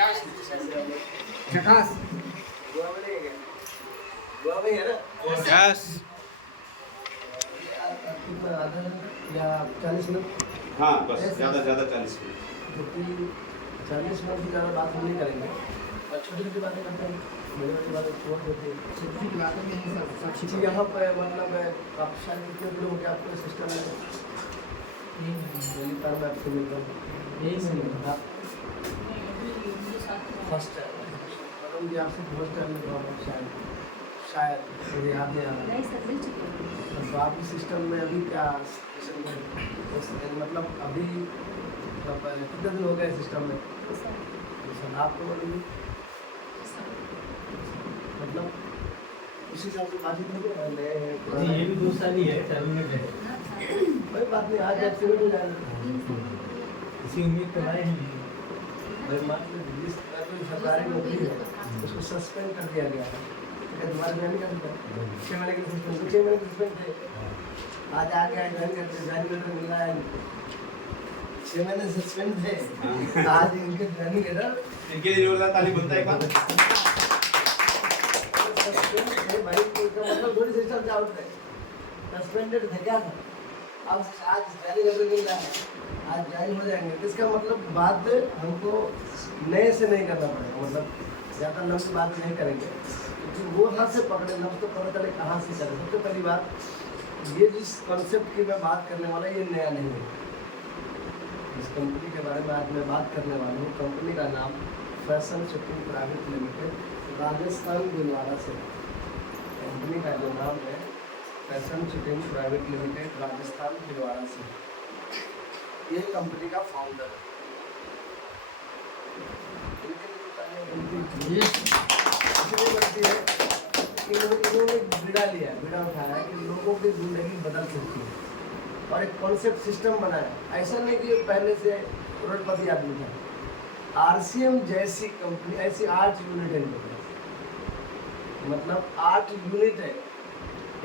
झकास यस या 40 मिनट। हाँ बस ज़्यादा 40 मिनट। क्योंकि 40 मिनट की ज़्यादा बात हम नहीं करेंगे और छोटी छोटी बातें करते हैं, बड़ी बड़ी बातें छोड़ देते हैं। छोटी छोटी बातें नहीं सब यहाँ पर मतलब आप शायद कितने किलो के आपके सिस्टम में पहली बार मैं आपसे मिल रहा हूँ, यही से मिल रहा फर्स्ट टाइम मैडम जी आपसे फर्स्ट टाइम मिल रहा हूँ शायद मुझे याद नहीं आ रहा। नहीं सर, मिल चुके हैं। तो आपके सिस्टम में अभी क्या सिस्टम है, मतलब अभी मतलब कितने दिन हो गए सिस्टम में? सर आपको बोलिए मतलब उसी हिसाब से बातचीत हो गया नए हैं ये भी 2 साल ही है, टर्मिनेट है। कोई बात नहीं, आज एक्सीडेंट हो जाएगा। इसी उम्मीद तो आए हैं। भाई मात्र जिस सरकारी नौकरी है उसको सस्पेंड कर दिया गया है, दोबारा ज्वाइन नहीं कर सकता। 6 महीने के सस्पेंड, 6 महीने के सस्पेंड थे, आज आ गया ज्वाइन करते, ज्वाइन लेटर मिल रहा है। 6 महीने सस्पेंड थे, आज इनके ज्वाइनिंग लेटर इनके लिए जोरदार ताली बनता है एक भाई इसका मतलब थोड़ी सिस्टम से आउट है, सस्पेंडेड थे क्या था, अब आज ज्वाइनिंग लेटर मिल रहा है, आज ज्वाइन हो जाएंगे। तो इसका मतलब बात हमको नए से नहीं करना पड़ेगा, मतलब ज़्यादा लंबी बात नहीं करेंगे क्योंकि वो हाथ से पकड़े लफ्ज़ तो पता चले कहाँ से करें। सबसे पहली बात, ये जिस कॉन्सेप्ट की मैं बात करने वाला ये नया नहीं है। इस कंपनी के बारे में आज मैं बात करने वाला हूँ। कंपनी का नाम fashion shipping private limited, Rajasthan Bhilwara से। कंपनी का जो नाम है fashion shipping private limited, Rajasthan Bhilwara से। ये कंपनी का फाउंडर है। बनती है इन्होंने बीड़ा लिया, बीड़ा उठाया कि लोगों की ज़िंदगी बदल सकती है और एक कॉन्सेप्ट सिस्टम बनाया। ऐसा नहीं कि पहले से करोड़पति आदमी था। RCM जैसी कंपनी, ऐसी 8 यूनिट है इनके पास, मतलब 8 यूनिट है।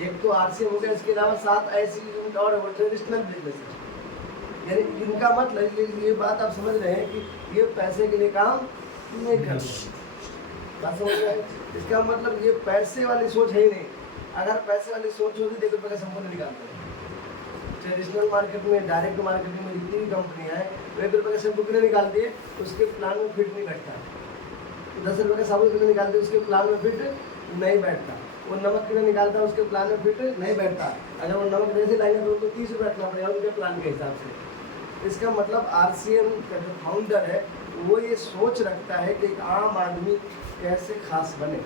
एक तो RCM हो गया, इसके अलावा 7 ऐसी यूनिट और वो ट्रेडिशनल बिजनेस है। यानी इनका मतलब ये बात आप समझ रहे हैं कि ये पैसे के लिए काम नहीं कर रहे। बात समझ रहे हैं? इसका मतलब ये पैसे वाली सोच है ही नहीं। अगर पैसे वाली सोच होती तो 1 रुपये का संपूर्ण निकालते हैं। ट्रेडिशनल मार्केट में, डायरेक्ट मार्केटिंग में जितनी भी कंपनियाँ हैं, 1 रुपये का शैम्पू क्यों निकालती है? उसके प्लान में फिट नहीं बैठता। 10 रुपये का साबुन क्यों निकालती है? उसके प्लान में फिट नहीं बैठता। वो नमक क्यों निकालता है? उसके प्लान में फिट नहीं बैठता। अगर वो नमक जैसे लाएंगे तो उनको 30 रुपये रखना पड़ेगा उनके प्लान के हिसाब से। इसका मतलब RCM का जो फाउंडर है वो ये सोच रखता है कि एक आम आदमी कैसे खास बने।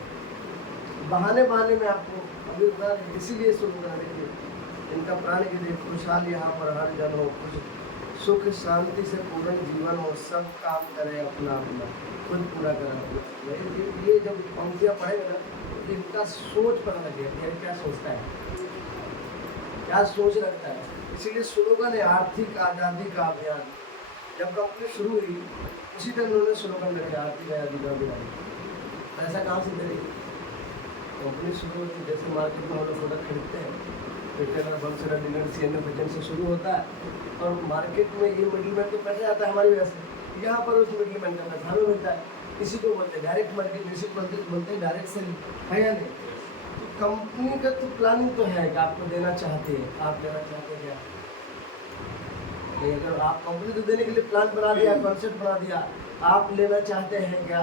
बहाने में आपको अभी इसीलिए शुरू करा देखिए, इनका प्राण के लिए खुशहाल यहाँ पर हर जन हो, खुश सुख शांति से पूर्ण जीवन हो, सब काम करें अपना खुद पूरा करें। ये जब पंक्तियाँ पढ़ेगा ना तो इनका सोच पता लगेगा कि क्या सोचता है, क्या सोच रखता है। इसीलिए स्लोगन है आर्थिक आज़ादी का अभियान। जब कंपनी शुरू हुई उसी टाइम उन्होंने स्लोगन रखे आर्थिक आज़ादी का अभियान। पैसा कहाँ से करेगी कंपनी शुरू होती? जैसे मार्केट में हम लोग प्रोडक्ट खरीदते हैं, retailer, wholesaler, dealer, CNF agent से शुरू होता है और मार्केट में ये मिडिलमैन को पैसा आता है हमारी वजह से। यहाँ पर उस मिडिलमैन का पैसा हमें मिलता है। इसी को बोलते हैं डायरेक्ट मार्केट, इसी को बोलते हैं डायरेक्ट सेलिंग, है या नहीं? तो कंपनी का तो प्लानिंग तो है कि आपको देना चाहते हैं, आप देना चाहते हैं क्या? अगर आप कंपनी तो देने के लिए प्लान बना दिया, कॉन्सेप्ट बना दिया, आप लेना चाहते हैं क्या?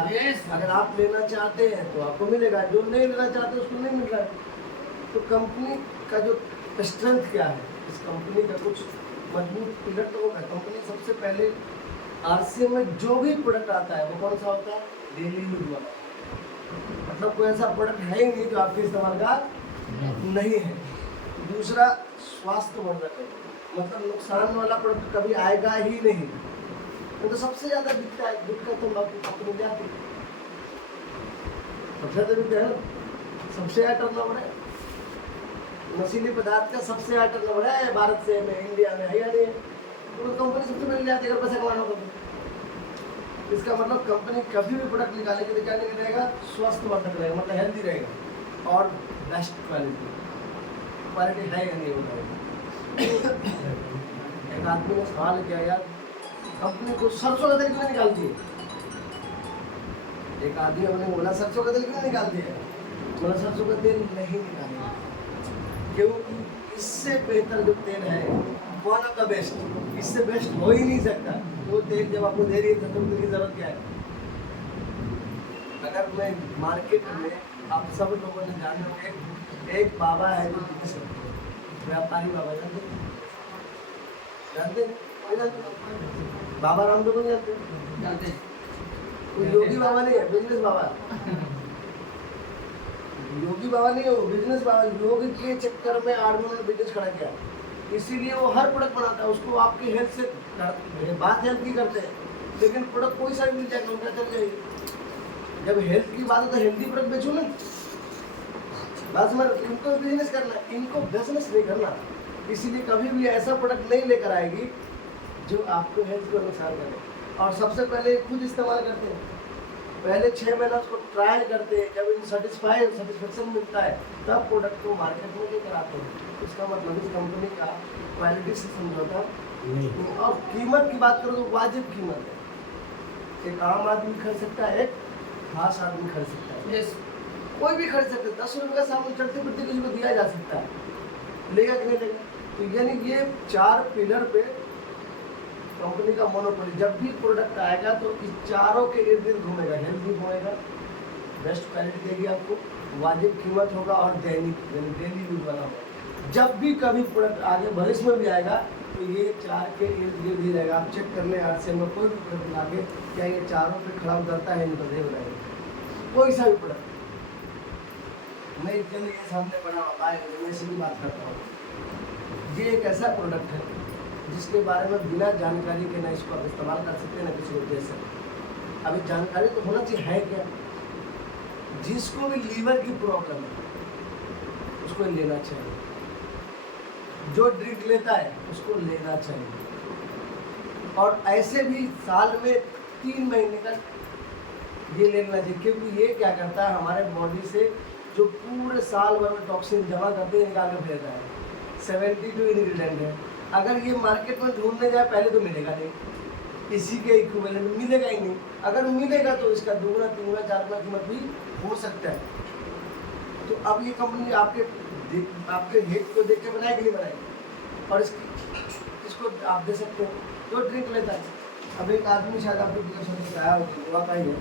अगर आप लेना चाहते हैं तो आपको मिलेगा, जो नहीं लेना चाहते उसको नहीं मिल रहा है। तो कंपनी का जो स्ट्रेंथ क्या है, इस कंपनी का कुछ मजबूत पिलर तो होगा। कंपनी सबसे पहले RCM में जो भी प्रोडक्ट आता है वो कौन सा होता है? डेली यूज वाला। मतलब कोई ऐसा प्रोडक्ट है ही नहीं जो आपके इस्तेमाल का नहीं है। दूसरा स्वास्थ्यवर्धक है, मतलब नुकसान वाला प्रोडक्ट कभी आएगा ही नहीं। तो सबसे ज़्यादा बिकता है, बिकता तो कंपनी जाती है, सबसे ज़्यादा बिकता है, सबसे ज़्यादा टर्नओवर है। नशीली पदार्थ का सबसे ज़्यादा टर्नओवर है भारत से, में इंडिया में, है या नहीं? तो कंपनी सबसे पहले जाती है अगर पैसा कमाना होगा तो। इसका मतलब कंपनी कभी भी प्रोडक्ट निकालेगी तो क्या नहीं रहेगा? स्वास्थ्यवर्धक रहेगा, मतलब हेल्दी रहेगा और बेस्ट क्वालिटी है या नहीं होगा। एक आदमी ने सवाल किया, यार कंपनी को सरसों का तेल क्यों निकालती है? एक आदमी हमने बोला सरसों का तेल क्यों निकालते हैं, बोला सरसों का तेल नहीं निकालेंगे क्योंकि इससे बेहतर जो तेल है वन ऑफ द बेस्ट, इससे बेस्ट हो ही नहीं सकता। वो तेल जब आपको दे रही है तो तेल की जरूरत क्या है। अगर मैं मार्केट में आप सब लोगों ने जाने होंगे एक बाबा है जो बिजनेस करते हैं, व्यापारी बाबा जानते हैं? जानते हैं? नहीं जानते? बाबा रामदेव को नहीं जानते? जानते हैं। वो योगी बाबा नहीं है, बिजनेस बाबा है। योगी बाबा नहीं हो, बिजनेस बाबा। योग के चक्कर में आदमी ने बिजनेस खड़ा किया, इसीलिए वो हर प्रोडक्ट बनाता है। उसको आपके हेल्थ से बात हेल्थ की करते हैं, लेकिन प्रोडक्ट कोई सा भी मिल जाएगा उनका चल जाएगी। जब हेल्थ की बात है तो हेल्थी प्रोडक्ट बेचो ना। बस मैं इनको बिजनेस करना है, इनको बिजनेस नहीं करना। इसीलिए कभी भी ऐसा प्रोडक्ट नहीं लेकर आएगी जो आपको हेल्थ को नुकसान करे। और सबसे पहले खुद इस्तेमाल करते हैं, पहले 6 महीना उसको ट्राई करते हैं, जब इनको सेटिस्फेक्शन मिलता है तब प्रोडक्ट को मार्केट में लेकर आते हैं। इसका मतलब इस कंपनी का क्वालिटी से समझौता नहीं। और कीमत की बात करो तो वाजिब कीमत है। एक आम आदमी खरीद सकता है, एक खास आदमी खरीद सकता है, कोई भी खरीद सकता है। 10 रुपये का सामान चढ़ते फिरते किसी को दिया जा सकता है, लेगा कि नहीं लेगा। तो यानी ये 4 पिलर पे कंपनी का मोनोपोली। जब भी प्रोडक्ट आएगा तो इस चारों के इर्द गिर्द घूमेगा। हेल्थ भी घूमेगा, बेस्ट क्वालिटी देगी आपको, वाजिब कीमत होगा और दैनिक यानी डेली यूज वाला होगा। जब भी कभी प्रोडक्ट आगे भविष्य में भी आएगा तो ये 4 के इर्द गिर्द ही रहेगा। आप चेक कर लें आरसीएम में कोई भी प्रोडक्ट आगे, क्या ये चारों पे खड़ा उतरता है, नहीं तो बताएंगे कोई सा भी प्रोडक्ट नहीं। चलिए ये सामने बना हुआ है, मैं इसी बात करता हूँ। ये एक ऐसा प्रोडक्ट है जिसके बारे में बिना जानकारी के ना इसको आप इस्तेमाल कर सकते हैं ना किसी को दे सकते। अभी जानकारी तो होना चाहिए, है क्या। जिसको भी लीवर की प्रॉब्लम है उसको लेना चाहिए, जो ड्रिंक लेता है उसको लेना चाहिए। और ऐसे भी साल में 3 महीने का ये लेना चाहिए, क्योंकि ये क्या करता है हमारे बॉडी से जो पूरे साल भर में टॉक्सिन जमा करते हैं निकाल के फेंकता है। 72 इंग्रेडिएंट है। अगर ये मार्केट में ढूंढने जाए पहले तो मिलेगा नहीं, इसी के इक्विवेलेंट मिलेगा ही नहीं। अगर मिलेगा तो इसका 2 गुना 3 गुना 4 गुना कीमत भी हो सकता है। तो अब ये कंपनी आपके हेड को देख के बनाएगी नहीं बनाएगी। और इसको आप दे सकते हो जो ड्रिंक लेता है। अब एक आदमी शायद आपको आया हुआ का ही है,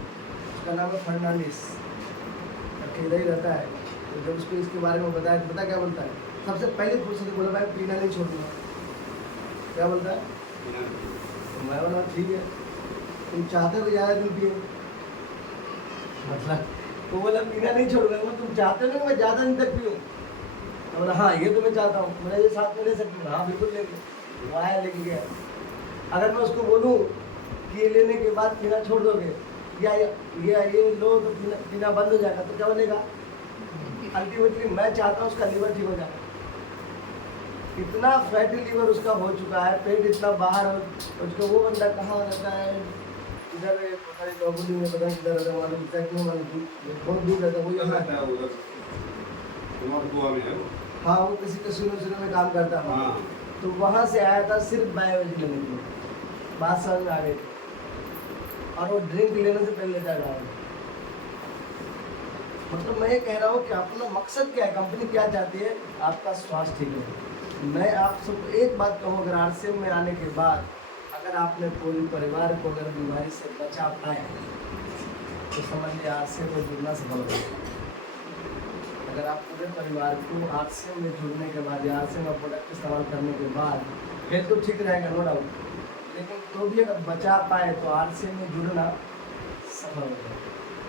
उसका नाम है फर्नांडिस, अकेला ही रहता है। तो जब उसको इसके बारे में बताया तो पता क्या बोलता है, सबसे पहले फुर्सत बोला भाई पीना नहीं छोड़ूंगा। क्या बोलता है, तो मैं बोला ठीक है, तुम चाहते हो ज़्यादा दिन पिए, मतलब वो बोला पीना नहीं छोड़ूंगा। वो तुम चाहते हो ना मैं ज़्यादा दिन तक पीऊँ, तो बोला हाँ ये तो मैं चाहता हूँ, मैं ये साथ में ले सकती हूँ। हाँ बिल्कुल लेंगे, वो आया लेके गया। अगर मैं उसको बोलूँ कि ये लेने के बाद पीना छोड़ दोगे या ये लो तो पीना बंद हो जाएगा, तो क्या बनेगा। अल्टीमेटली मैं चाहता हूँ उसका लीवर ठीक हो जाए। इतना फैटी लीवर उसका हो चुका है, पेट इतना बाहर हो, उसका वो बंदा कहाँ रहता है, इधर पता नहीं बाबूली में, पता नहीं किधर रहता है, वहाँ बहुत दूर रहता है। वो यहाँ रहता है उधर गोवा में है। हाँ वो किसी कैसीनो में काम करता है। हाँ। तो वहाँ से आया था सिर्फ बायोलॉजी लेने के लिए, बात समझ में आ गई। और वो ड्रिंक लेने से पहले लेता है। मतलब मैं ये कह रहा हूँ कि अपना मकसद क्या है, कंपनी क्या चाहती है, आपका स्वास्थ्य ठीक है। मैं आप सबको एक बात कहूँ, अगर आरसीएम में आने के बाद अगर आपने पूरे परिवार को अगर बीमारी से बचा पाए तो समझ लिया आरसीएम में जुड़ना सफल हो गया। अगर आप पूरे परिवार को आरसीएम में जुड़ने के बाद या आरसीएम का प्रोडक्ट इस्तेमाल करने के बाद हेल्थ तो ठीक रहेगा नो डाउट, लेकिन तो भी अगर बचा पाए तो आरसीएम में जुड़ना सफल हो गया।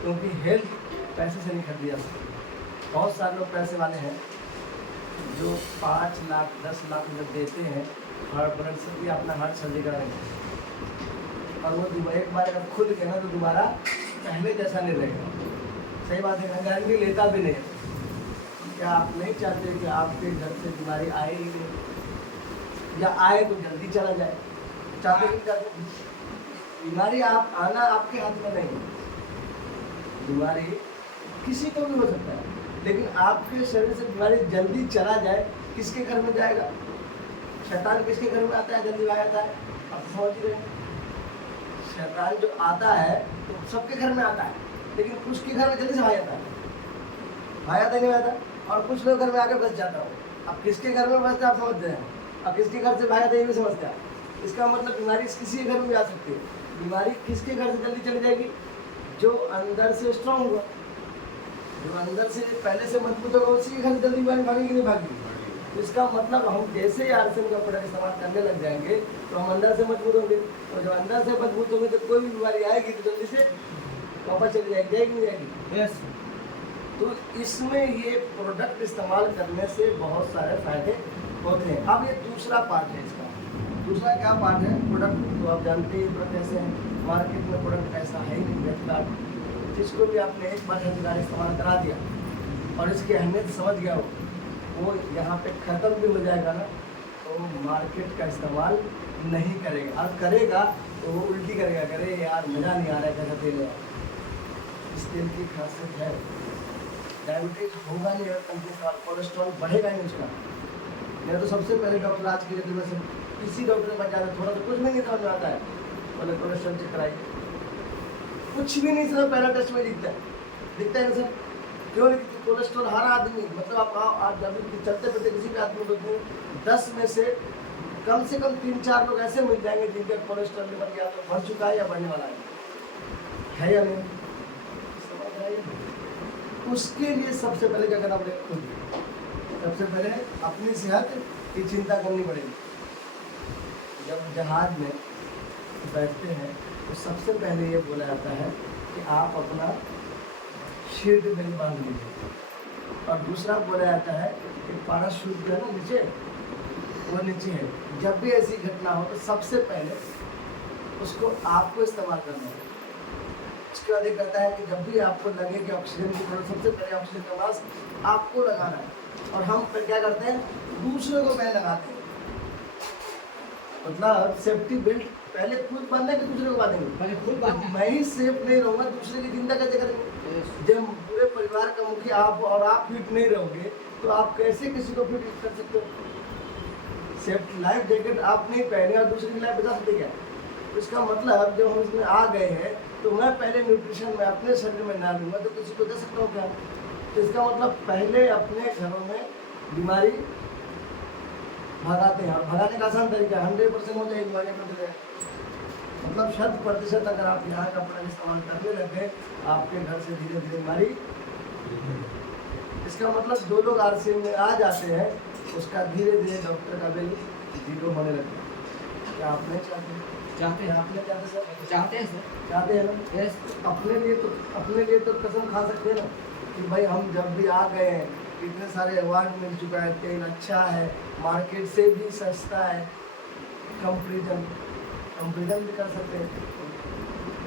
क्योंकि हेल्थ पैसे से नहीं खरीदी जा सकती। बहुत सारे लोग पैसे वाले हैं जो 5 लाख 10 लाख रुपये देते हैं हर प्रोडक्ट से भी अपना हर सर्जरी कराएंगे, और वो एक बार अगर खुल के ना तो दोबारा पहले जैसा नहीं रहेगा। सही बात है, गारंटी लेता भी नहीं। क्या आप नहीं चाहते कि आपके घर से बीमारी आए ही नहीं, या आए तो जल्दी चला जाए? चाहते नहीं चाहते? बीमारी आप आना आपके हाथ में नहीं, बीमारी किसी को भी हो सकता है, लेकिन आपके शरीर से बीमारी जल्दी चला जाए किसके घर में जाएगा? शैतान किसके घर में आता है जल्दी भाग आता है? आप समझ रहे हैं, शैतान जो आता है तो सबके घर में आता है। लेकिन कुछ के घर में जल्दी से भाग जाता है, भाग जाता नहीं आता, और कुछ लोग घर में आके बस जाता हो। अब किसके घर में बसते आप समझते हैं, अब किसके घर से भाग जाता है ये भी समझते हैं। इसका मतलब बीमारी किसी के घर में भी आ सकती है। बीमारी किसके घर से जल्दी चली जाएगी, जो अंदर से स्ट्रांग होगा, जो अंदर से पहले से मजबूत होगा, उसी के घर से जल्दी बीमारी भागेगी नहीं भागेगी। तो इसका मतलब हम जैसे ही आरसीएम का प्रोडक्ट इस्तेमाल करने लग जाएंगे तो हम अंदर से मजबूत होंगे, और जब अंदर से मजबूत होंगे तो कोई भी बीमारी आएगी तो जल्दी से वापस चली जाएगी, जाएगी नहीं जाएगी। यस तो इसमें ये प्रोडक्ट इस्तेमाल करने से बहुत सारे फायदे होते हैं। अब ये दूसरा पार्ट है इसका। दूसरा क्या पार्ट है, प्रोडक्ट तो आप जानते ही प्रोडक्ट कैसे हैं, मार्केट में प्रोडक्ट ऐसा है ही नहीं हेल्थ कार्ड, जिसको भी आपने एक बार हेल्थ कार्ड इस्तेमाल करा दिया और इसकी अहमियत समझ गया हो, वो यहाँ पे ख़त्म भी हो जाएगा ना, तो मार्केट का इस्तेमाल नहीं करेगा, और करेगा तो वो उल्टी करेगा, करे यार मज़ा नहीं आ रहा है कैसा तेल है। इस तेल की खासियत है डायबिटीज होगा नहीं अगर कंटिन्यू, कोलेस्ट्रॉल बढ़ेगा नहीं उसका। मैं तो सबसे पहले डॉक्टर आज की डेट में से किसी डॉक्टर के पास जाता थोड़ा तो कुछ भी नहीं समझ में आता है, बोले कोलेस्ट्रॉल चेक कराइए, कुछ भी नहीं समझ, पहला टेस्ट में दिखता है ना सर, क्यों नहीं दिखती? कोलेस्ट्रॉल हर आदमी, मतलब आप जब चलते फिरते किसी भी आदमी को 10 में से कम 3-4 लोग ऐसे मिल जाएंगे जिनका कोलेस्ट्रॉल लेवल या तो बढ़ चुका है या बढ़ने वाला है या नहीं, समझ रहे हैं? उसके लिए सबसे पहले क्या करना पड़ेगा, खुद सबसे पहले अपनी सेहत की चिंता करनी पड़ेगी। जब जहाज में बैठते हैं तो सबसे पहले ये बोला जाता है कि आप अपना शीट बेल्ट बांध लीजिए, और दूसरा बोला जाता है कि पैराशूट जो है ना नीचे, वो नीचे है। जब भी ऐसी घटना हो तो सबसे पहले उसको आपको इस्तेमाल करना है। इसके बाद ये कहता है कि जब भी आपको लगे कि ऑक्सीजन की जरूरत, सबसे पहले ऑक्सीजन का मास्क आपको लगाना है, और हम फिर क्या करते हैं, दूसरे को पहले लगाते हैं। मतलब सेफ्टी बेल्ट पहले खुद बांधना है कि दूसरे को बांधेंगे, पहले खुद बांधना है। मैं ही सेफ नहीं रहूँगा, दूसरे की चिंता कैसे करेंगे? जब पूरे परिवार का मुखिया आप और आप फिट नहीं रहोगे तो आप कैसे किसी को फिट कर सकते हो? सेफ्टी लाइफ जैकेट आप नहीं पहने और दूसरे की लाइफ बचा सकते क्या? तो इसका मतलब जब हम इसमें आ गए हैं तो मैं पहले न्यूट्रिशन में अपने शरीर में ना लूँगा तो किसी को दे सकता हूँ क्या? तो इसका मतलब पहले अपने घरों में बीमारी भगाते हैं, और भगाने का आसान तरीका 100% हो जाएगी बीमारी पर, मतलब 100% अगर आप यहाँ का प्रोडक्ट इस्तेमाल करने लगे आपके घर से धीरे धीरे बीमारी। इसका मतलब जो लोग आरसीएम में आ जाते हैं उसका धीरे धीरे डॉक्टर का बिल 0 होने लगता है। क्या आप नहीं चाहते? चाहते हैं, आपने चाहते सर? चाहते हैं सर। चाहते हैं ना? यस अपने लिए तो कसम खा सकते हैं ना कि भाई हम जब भी आ गए हैं, इतने सारे अवार्ड मिल चुका है, तेल अच्छा है, मार्केट से भी सस्ता है, कंपेरिजन भी कर सकते हैं।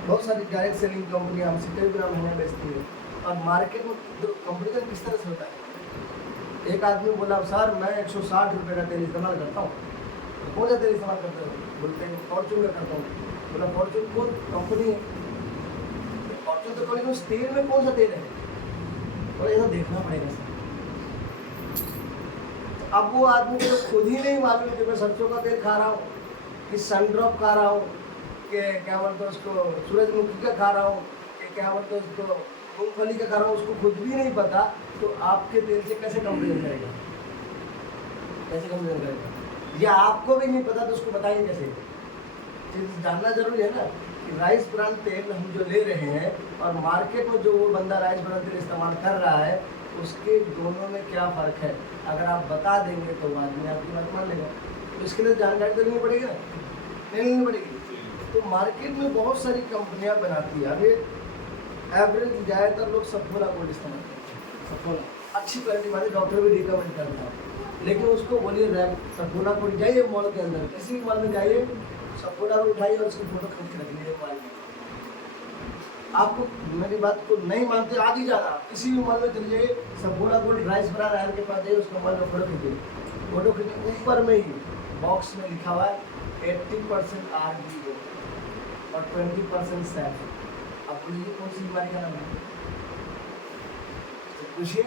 बहुत सारी डायरेक्ट सेलिंग कंपनियाँ हमसे कई गुना महंगा बेचती है, और मार्केट में कंपेरिजन किस तरह से होता है? एक आदमी बोला सर मैं 160 रुपये का तेल इस्तेमाल करता हूँ, कौन सा तेल इस्तेमाल करते हो? बोलते हैं फॉर्चून का करता हूँ। बोला फॉर्चून कौन कंपनी है? फॉर्चून तो कंपनी, उस तेल में कौन सा तेल है? और ऐसा देखना पड़ेगा सर। अब वो आदमी को तो खुद ही नहीं मालूम कि मैं सरसों का तेल खा रहा हूँ, कि सनड्रॉप खा रहा हूँ, कि क्या बोलते हैं उसको सूरजमुखी का खा रहा हूँ, कि क्या बोलते हैं उसको मूंगफली का खा रहा हूँ, उसको खुद भी नहीं पता, तो आपके तेल से कैसे कंपेयर करेगा? कैसे कंपेयर करेगा? या आपको भी नहीं पता तो उसको बताएंगे कैसे? चीज़ जानना जरूरी है ना कि राइस ब्रांड तेल हम जो ले रहे हैं और मार्केट में जो वो बंदा राइस ब्रांड तेल इस्तेमाल कर रहा है उसके दोनों में क्या फ़र्क है। अगर आप बता देंगे तो आदमी आपकी बात मान लेगा, तो इसके लिए जानकारी तो लेनी पड़ेगी ना, नहीं लेनी पड़ेगी। तो मार्केट में बहुत सारी कंपनियां बनाती है। अभी एवरेज ज़्यादातर लोग सफोला गोल्ड इस्तेमाल करते हैं। सफोला अच्छी क्वालिटी वाले डॉक्टर भी रिकमेंड करता है, लेकिन उसको बोलिए रैम सफोला गोल्ड, जाइए मॉल के अंदर, किसी भी मॉल में जाइए, सफोला को उठाइए और उसकी फोटो खींच के रख लीजिए मोबाइल में। आपको मेरी बात को नहीं मानते आज ही जाना, किसी भी मॉल में चले जाइए, Saffola gold rice brand oil के पास जाइए, उसका मोबाइल में फोटो खींचिए, फोटो खींचे ऊपर में ही बॉक्स में लिखा हुआ है 80% RDO और 20% सैफ। आप बोलिए कौन सी बीमारी का नाम है? तो पूछिए,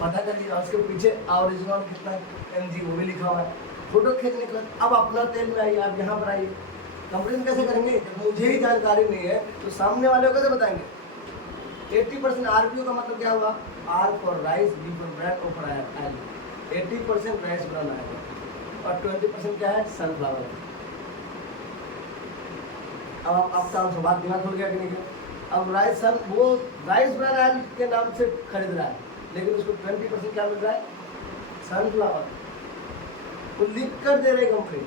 पता करिए, उसके पीछे ओरिजिनल कितना mg वो भी लिखा हुआ है। फोटो खींचने के बाद अब अपना तेल में आइए, आप यहाँ पर आइए, कंपेरिजन कैसे करेंगे? जब मुझे ही जानकारी नहीं है तो सामने वाले को कैसे बताएंगे? 80% आरबीओ का मतलब क्या हुआ? R for rice, B for bread, O for oil. 80% rice bran आएगा और 20% क्या है? सनफ्लावर। अब आपका बात दिमाग खुल गया कि नहीं? अब वो राइस ब्रान ऑयल के नाम से खरीद रहा है, लेकिन उसको 20% क्या मिल रहा है? सनफ्लावर। वो लिख कर दे रही कंपनी,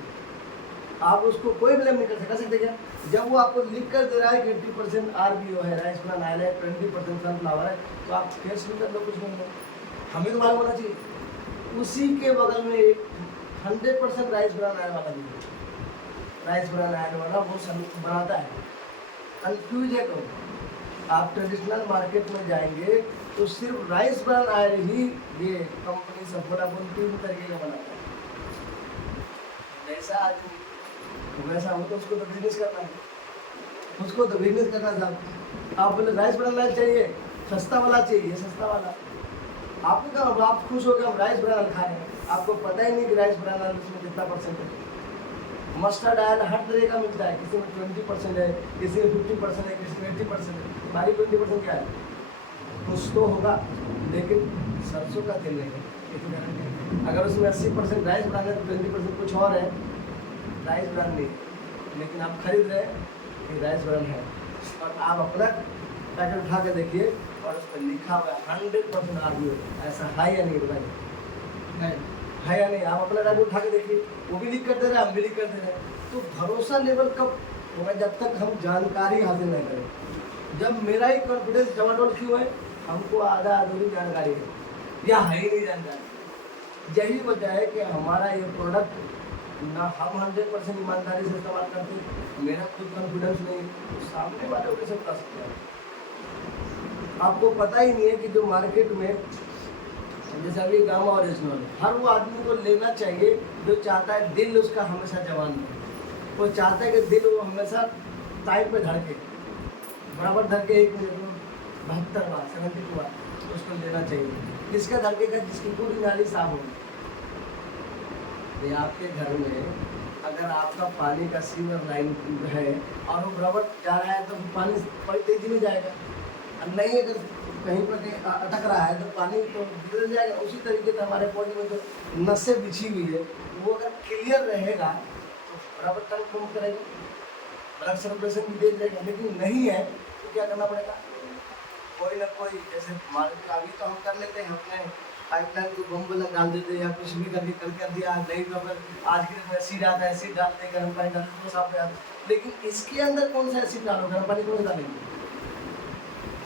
आप उसको कोई ब्लेम नहीं कर सकते क्या? जब वो आपको लिख कर दे रहा है कि 80% आरबीओ है, राइस ब्रान ऑयल है, 20% सनफ्लावर है, तो आप कैश भी कर लो, कुछ नहीं है। हमें तो मालूम होना चाहिए। उसी के बगल में एक 100% राइस ब्रान ऑयल वाला भी है। राइस ब्रान ऑयल वाला वो बनाता है। कंफ्यूज है कौन? आप ट्रेडिशनल मार्केट में जाएंगे तो सिर्फ राइस ब्रान ऑयल ही ये कंपनी सब बड़ा 3 तरीके का बनाता है। जैसा आदमी वैसा हो तो उसको तो बिजनेस करना है, उसको तो बिजनेस करना था। आप बोले राइस ब्रान ऑयल चाहिए, सस्ता वाला चाहिए, सस्ता वाला। आपने कहा आप खुश हो गए हम राइस ब्रान ऑयल खाएं, आपको पता ही नहीं कि राइस ब्रान ऑयल उसमें कितना परसेंट है। मस्टर्ड ऑयल हर तरह का मिलता है, किसी में 20% है, किसी में 50% है, किसी में 80% है। हमारी 20% क्या है? कुछ तो होगा, लेकिन सरसों का तेल नहीं है, इतनी गारंटी है। अगर उसमें 80% राइस ब्रान है तो 20% कुछ और है, राइस ब्रान नहीं। लेकिन आप खरीद रहे हैं कि राइस ब्रान है, और आप अपना पैकेट उठा के देखिए और उस पर लिखा हुआ है 100% आरबीओ। ऐसा है या नहीं बताइए? है या नहीं? आप अपना पैकेट उठा के देखिए, वो भी लिख कर दे रहे हैं, हम भी लिख कर दे रहे हैं। तो भरोसा लेवल कब होगा? जब तक हम जानकारी हासिल नहीं करें। जब मेरा ही कॉन्फिडेंस डमाडोल क्यों है? हमको आधा अधूरी जानकारी है या है ही नहीं जानकारी। यही वजह है कि हमारा ये प्रोडक्ट ना हम 100% ईमानदारी से इस्तेमाल करते, मेरा खुद कॉन्फिडेंस नहीं, तो सामने वाले को कैसे बता सकते हैं? आपको पता ही नहीं है कि जो मार्केट में जैसे अभी गामा ओरिजिनल हर वो आदमी को लेना चाहिए जो चाहता है दिल उसका हमेशा जवान रहे। वो चाहता है कि दिल वो हमेशा टाइम पे धड़के, बराबर धड़के, 1 मिनट में 72 बार 72 बार उसको लेना चाहिए। किसका धड़केगा? जिसकी पूरी नाली साफ होगी। आपके घर में अगर आपका पानी का सीवर लाइन है और वो बराबर जा रहा है तो पानी बड़ी तेजी में जाएगा, और नहीं अगर कहीं पर अटक रहा है तो पानी तो गिर जाएगा। उसी तरीके से हमारे बॉडी में जो नसें बिछी हुई है वो अगर क्लियर रहेगा तो बराबर टंग पंप करेगा, ब्लड सर्कुलेशन भी तेज रहेगा। लेकिन नहीं है तो क्या करना पड़ेगा? कोई ना कोई, जैसे मार्केट अभी तो हम कर लेते हैं अपने पाइपलाइन को बम बलक डाल देते या कुछ भी करके कर दिया, नहीं तो अगर आज के दिन एसिड आता है, एसिड डालते, गर्म पानी डालते तो साफ हो जाता। लेकिन इसके अंदर कौन सा एसिड डालो? गर्म पानी कौन सा डालेंगे?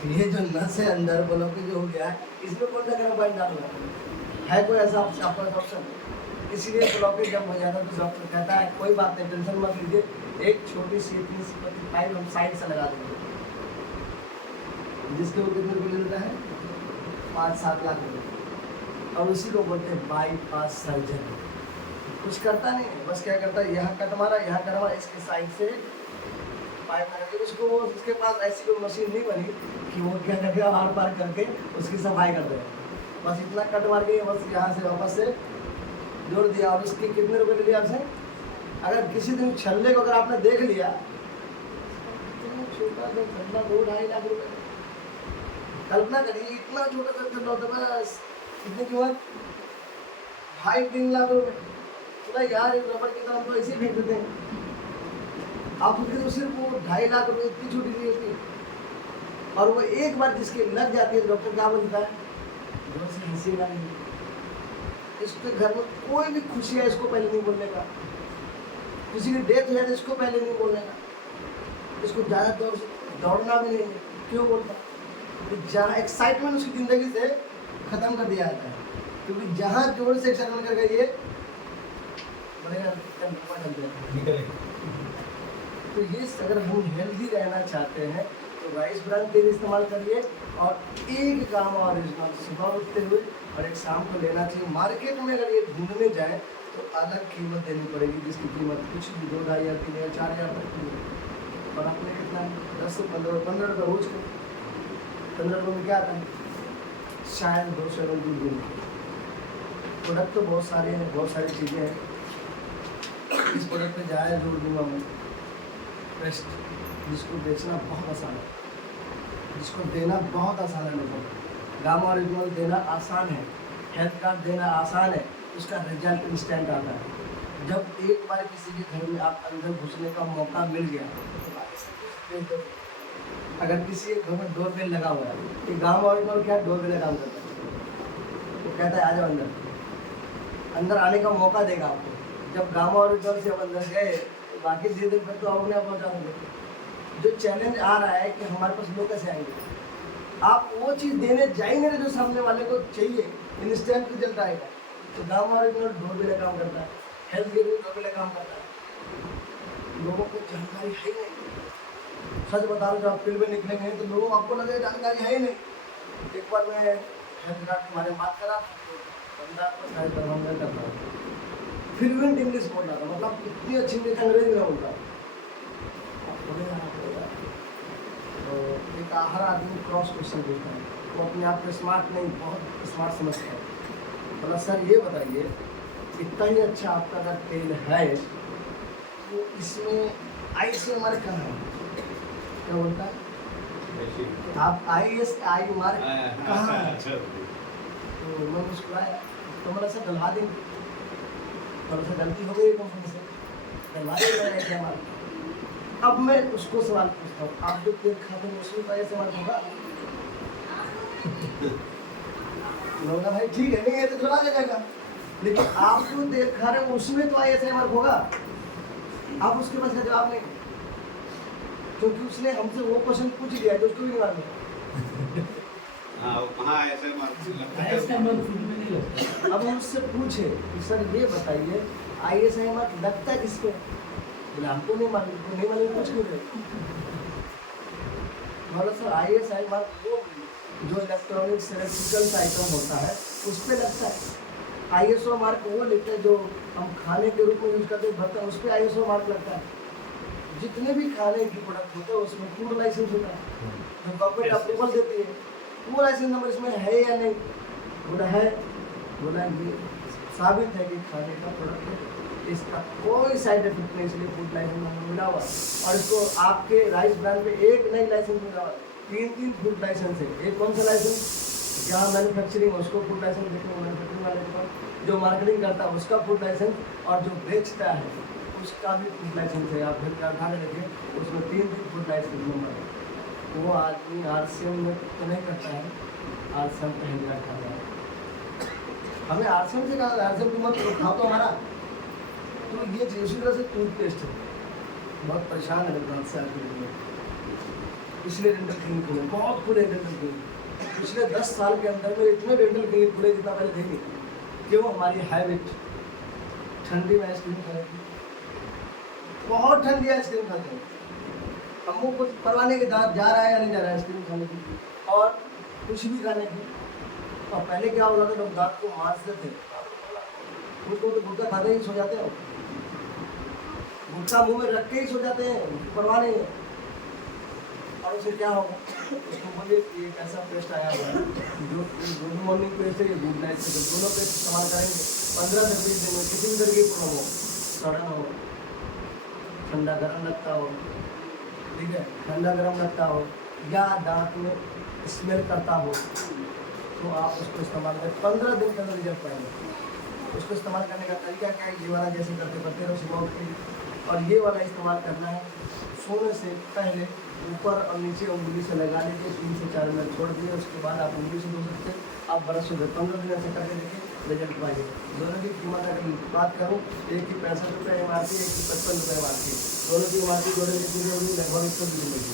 ये जो नस है अंदर ब्लॉकेज हो गया है, इसमें कौन सा गर्म पानी डालना है? कोई ऐसा आपका ऑप्शन? इसीलिए ब्लॉकेज जब हो जाता है तो डॉक्टर कहता है कोई बात नहीं, टेंशन मत लीजिए, एक छोटी सी इतनी सी पाइप हम साइड से लगा देंगे, जिसके वो कितने रुपये लेता है? 5-7 लाख रुपये। और उसी को बोलते हैं बाईपास सर्जन। कुछ करता नहीं है, बस क्या करता है, यहाँ कट मारा, यहाँ कट मारा, इसके साइड से पाइप लगा के उसको, वो उसके पास ऐसी कोई मशीन नहीं बनी कि वो क्या करेगा, आर पार करके उसकी सफाई कर देगा। बस इतना कट मार के बस यहाँ से वापस से जोड़ दिया। और उसके कितने रुपए ले लिया आपसे? अगर किसी दिन छल्ले को अगर आपने देख लिया, छोटा सा छल्ला 2-2.5 लाख रुपये। कल्पना करिए इतना छोटा सा छल्ला होता है, बस कितने की बात? 2.5-3 लाख रुपये। तो यार एक रबड़ की तरह तो ऐसे ही फेंक देते हैं। आप उसके तो सिर्फ वो 2.5 लाख रुपये इतनी छोटी सी होती है, और वो एक बार जिसके लग जाती है डॉक्टर क्या बोलता है? जोर से हंसीगा नहीं। इसके घर में कोई भी खुशी है इसको पहले नहीं बोलने का, किसी की डेथ है तो इसको पहले नहीं बोलने का, इसको ज़्यादा दौड़ना भी नहीं है। क्यों बोलता? तो जहाँ एक्साइटमेंट उसकी ज़िंदगी से ख़त्म कर दिया जाता है, क्योंकि जहाँ जोर से एक्साइटमेंट कर गई है तो ये अगर हम हेल्दी रहना चाहते हैं तो राइस ब्रान तेल इस्तेमाल करिए, और एक गामा ओरिजिनल सुबह उठते हुए और एक शाम को लेना चाहिए। मार्केट में अगर ये ढूंढने जाए तो अलग कीमत देनी पड़ेगी, जिसकी कीमत कुछ भी 2-2.5 हज़ार 3 हज़ार 4 हज़ार तक की है। और अपने कितना 10 से 15 रुपये रोज को 15 रुपये में क्या आता है? शायद 200 एम दूध देने। प्रोडक्ट तो बहुत सारे हैं, बहुत सारी चीज़ें हैं। इस प्रोडक्ट पे ज़्यादा जोर दूंगा मैं, बेस्ट, जिसको बेचना बहुत आसान है। इसको देना बहुत आसान है लोगों को। गामा ओरिजिनल देना आसान है, हेल्थ कार्ड देना आसान है, उसका रिजल्ट इंस्टेंट आता है। जब एक बार किसी के घर में आप अंदर घुसने का मौका मिल गया तो बाकी सब कुछ भेज दो। अगर किसी के घर में डोरबेल लगा हुआ है, कि गामा ओरिजिनल क्या डोरबेल का काम करता है, वो कहता है आ जाओ अंदर, अंदर आने का मौका देगा आपको। जब गामा ओरिजिनल से आप अंदर गए तो बाकी 6 दिन फिर तो आप अपने आप पहुँचा देंगे। जो चैलेंज आ रहा है कि हमारे पास लोग कैसे आएंगे, आप वो चीज़ देने जाएंगे ना जो सामने वाले को चाहिए, इंस्टेंट रिजल्ट आएगा। तो गामा ओरिजिनल डोरबेल का काम करता है, हेल्थ के लिए डोरबेल का काम करता है। लोगों को जानकारी है ही नहीं। सच बता रहा, जब आप फील्ड में निकलेंगे तो लोगों को आपको लगेगा जानकारी है ही नहीं। एक बार मैं हेल्थ कार्ड के बारे में बात करा तो बंदा को शायद दरभंगा कर रहा था, फ्लुएंट इंग्लिश बोल रहा था, मतलब इतनी अच्छी इंग्लिश अंग्रेजी में बोलता। तो एक हर आदमी क्रॉस क्वेश्चन पूछता है, वो अपने आप को स्मार्ट नहीं, बहुत स्मार्ट समझता है। मतलब सर ये बताइए, इतना ही अच्छा आपका अगर तेल है तो इसमें आई से हमारे कहाँ है? क्या बोलता है? आप ISI मार्क कहाँ है? तो मैं मुस्कुराया, तो मैंने सर डलवा देंगे। तो सर गलती हो गई कंपनी से, डलवा देंगे क्या मार्क। अब मैं उसको सवाल पूछता हूँ, आप जो तेल खाते हैं उसमें तो ऐसे मार्क होगा? लोग भाई ठीक है, नहीं है तो डलवा देगा, लेकिन आप जो तेल खा रहे हो उसमें तो ऐसे मार्क होगा। आप उसके पास का जवाब नहीं, क्योंकि उसने हमसे वो क्वेश्चन पूछ लिया है जो उसको भी नहीं मालूम। हाँ, वो कहाँ ऐसे मार्क्स लगता है? इसका मन फूड में नहीं लगता। अब हम उससे पूछे कि सर ये बताइए ISI मार्क लगता है किस पे? बोले हमको नहीं मालूम, कुछ क्यों रहे? बोला सर ISI मार्क वो जो इलेक्ट्रॉनिक्स इलेक्ट्रिकल आइटम होता है उस पर लगता है। ISO मार्क वो लिखते हैं जो हम खाने के रूप में यूज करते हैं बर्तन, उस पर ISO मार्क लगता है। जितने भी खाने की प्रोडक्ट होते हैं उसमें फूड लाइसेंस होता है, जो गवर्नमेंट अप्रूवल देती है। वो लाइसेंस नंबर इसमें है या नहीं? बोला है। बोला ये साबित है कि खाने का प्रोडक्ट है, इसका कोई साइड इफेक्ट नहीं, इसलिए फूड लाइसेंस नंबर मिला हुआ है। और इसको आपके राइस ब्रांड पे एक नई लाइसेंस मिला हुआ है, 3 फूड लाइसेंस है। एक कौन सा लाइसेंस? जहाँ मैन्युफैक्चरिंग उसको फूड लाइसेंस देखो, मैन्युफैक्चरिंग वाले के पास, जो मार्केटिंग करता है उसका फूड लाइसेंस, और जो बेचता है उसका भी फूड लाइसेंस है। आप फिर कारखाने देखिए, उसमें 3 फूड लाइसेंस नंबर है। वो आदमी RCM में तो नहीं करता है, RCM का हिंदा खाता है। हमें RCM से कहा, RCM की मत खाओ तो हमारा। तो ये इसी तरह से टूथपेस्ट है, बहुत परेशान है लोग से आके लिए। इसलिए डेंटल क्लिनिक खुले, बहुत खुले डेंटल क्लिनिक। पिछले 10 साल के अंदर में इतने डेंटल क्लिनिक खुले जितना पहले थे नहीं। क्यों? हमारी हैबिट ठंडी में आइसक्रीम खाने की, बहुत ठंडी आइसक्रीम खाते हैं। हमको कुछ परवाह नहीं कि दांत जा रहा है या नहीं जा रहा है आइसक्रीम खाने की, और कुछ भी खाने की। और पहले क्या होता था, लोग दांत को मांजते थे, उनको तो गुटखा खाते ही सो जाते हैं, गुटखा मुंह में रख के ही सो जाते हैं, उनको परवाह नहीं है। और उसे क्या होगा, उसको बोलिए कि एक ऐसा पेस्ट आया हुआ है जो गुड मॉर्निंग पेस्ट है, गुड नाइट पेस्ट, दोनों पेस्ट इस्तेमाल करेंगे 15 से 20 दिन में किसी भी तरह की प्रॉब्लम हो, सड़न हो, ठंडा गर्म लगता हो, ठीक है, ठंडा गर्म लगता हो, या दांत में स्मेल करता हो, तो आप उसको इस्तेमाल करें। 15 दिन के अंदर रिजल्ट पाएंगे। उसको इस्तेमाल करने का तरीका क्या है? ये वाला जैसे करते करते रहो सुबह उठ के, और ये वाला इस्तेमाल करना है सोने से पहले, ऊपर और नीचे उंगली से लगा लीजिए, 3 से 4 मिनट छोड़ दिए, उसके बाद आप उंगली से धो सकते हैं, आप ब्रश से 15 दिन ऐसे करके देखिए, रिजल्ट पाइए। दोनों की कीमत अगर बात करूँ, एक की 65 रुपये MRP, एक की 55 रुपये MRP, दोनों की MRP जोड़े की पूरी होगी लगभग 120 रुपये की।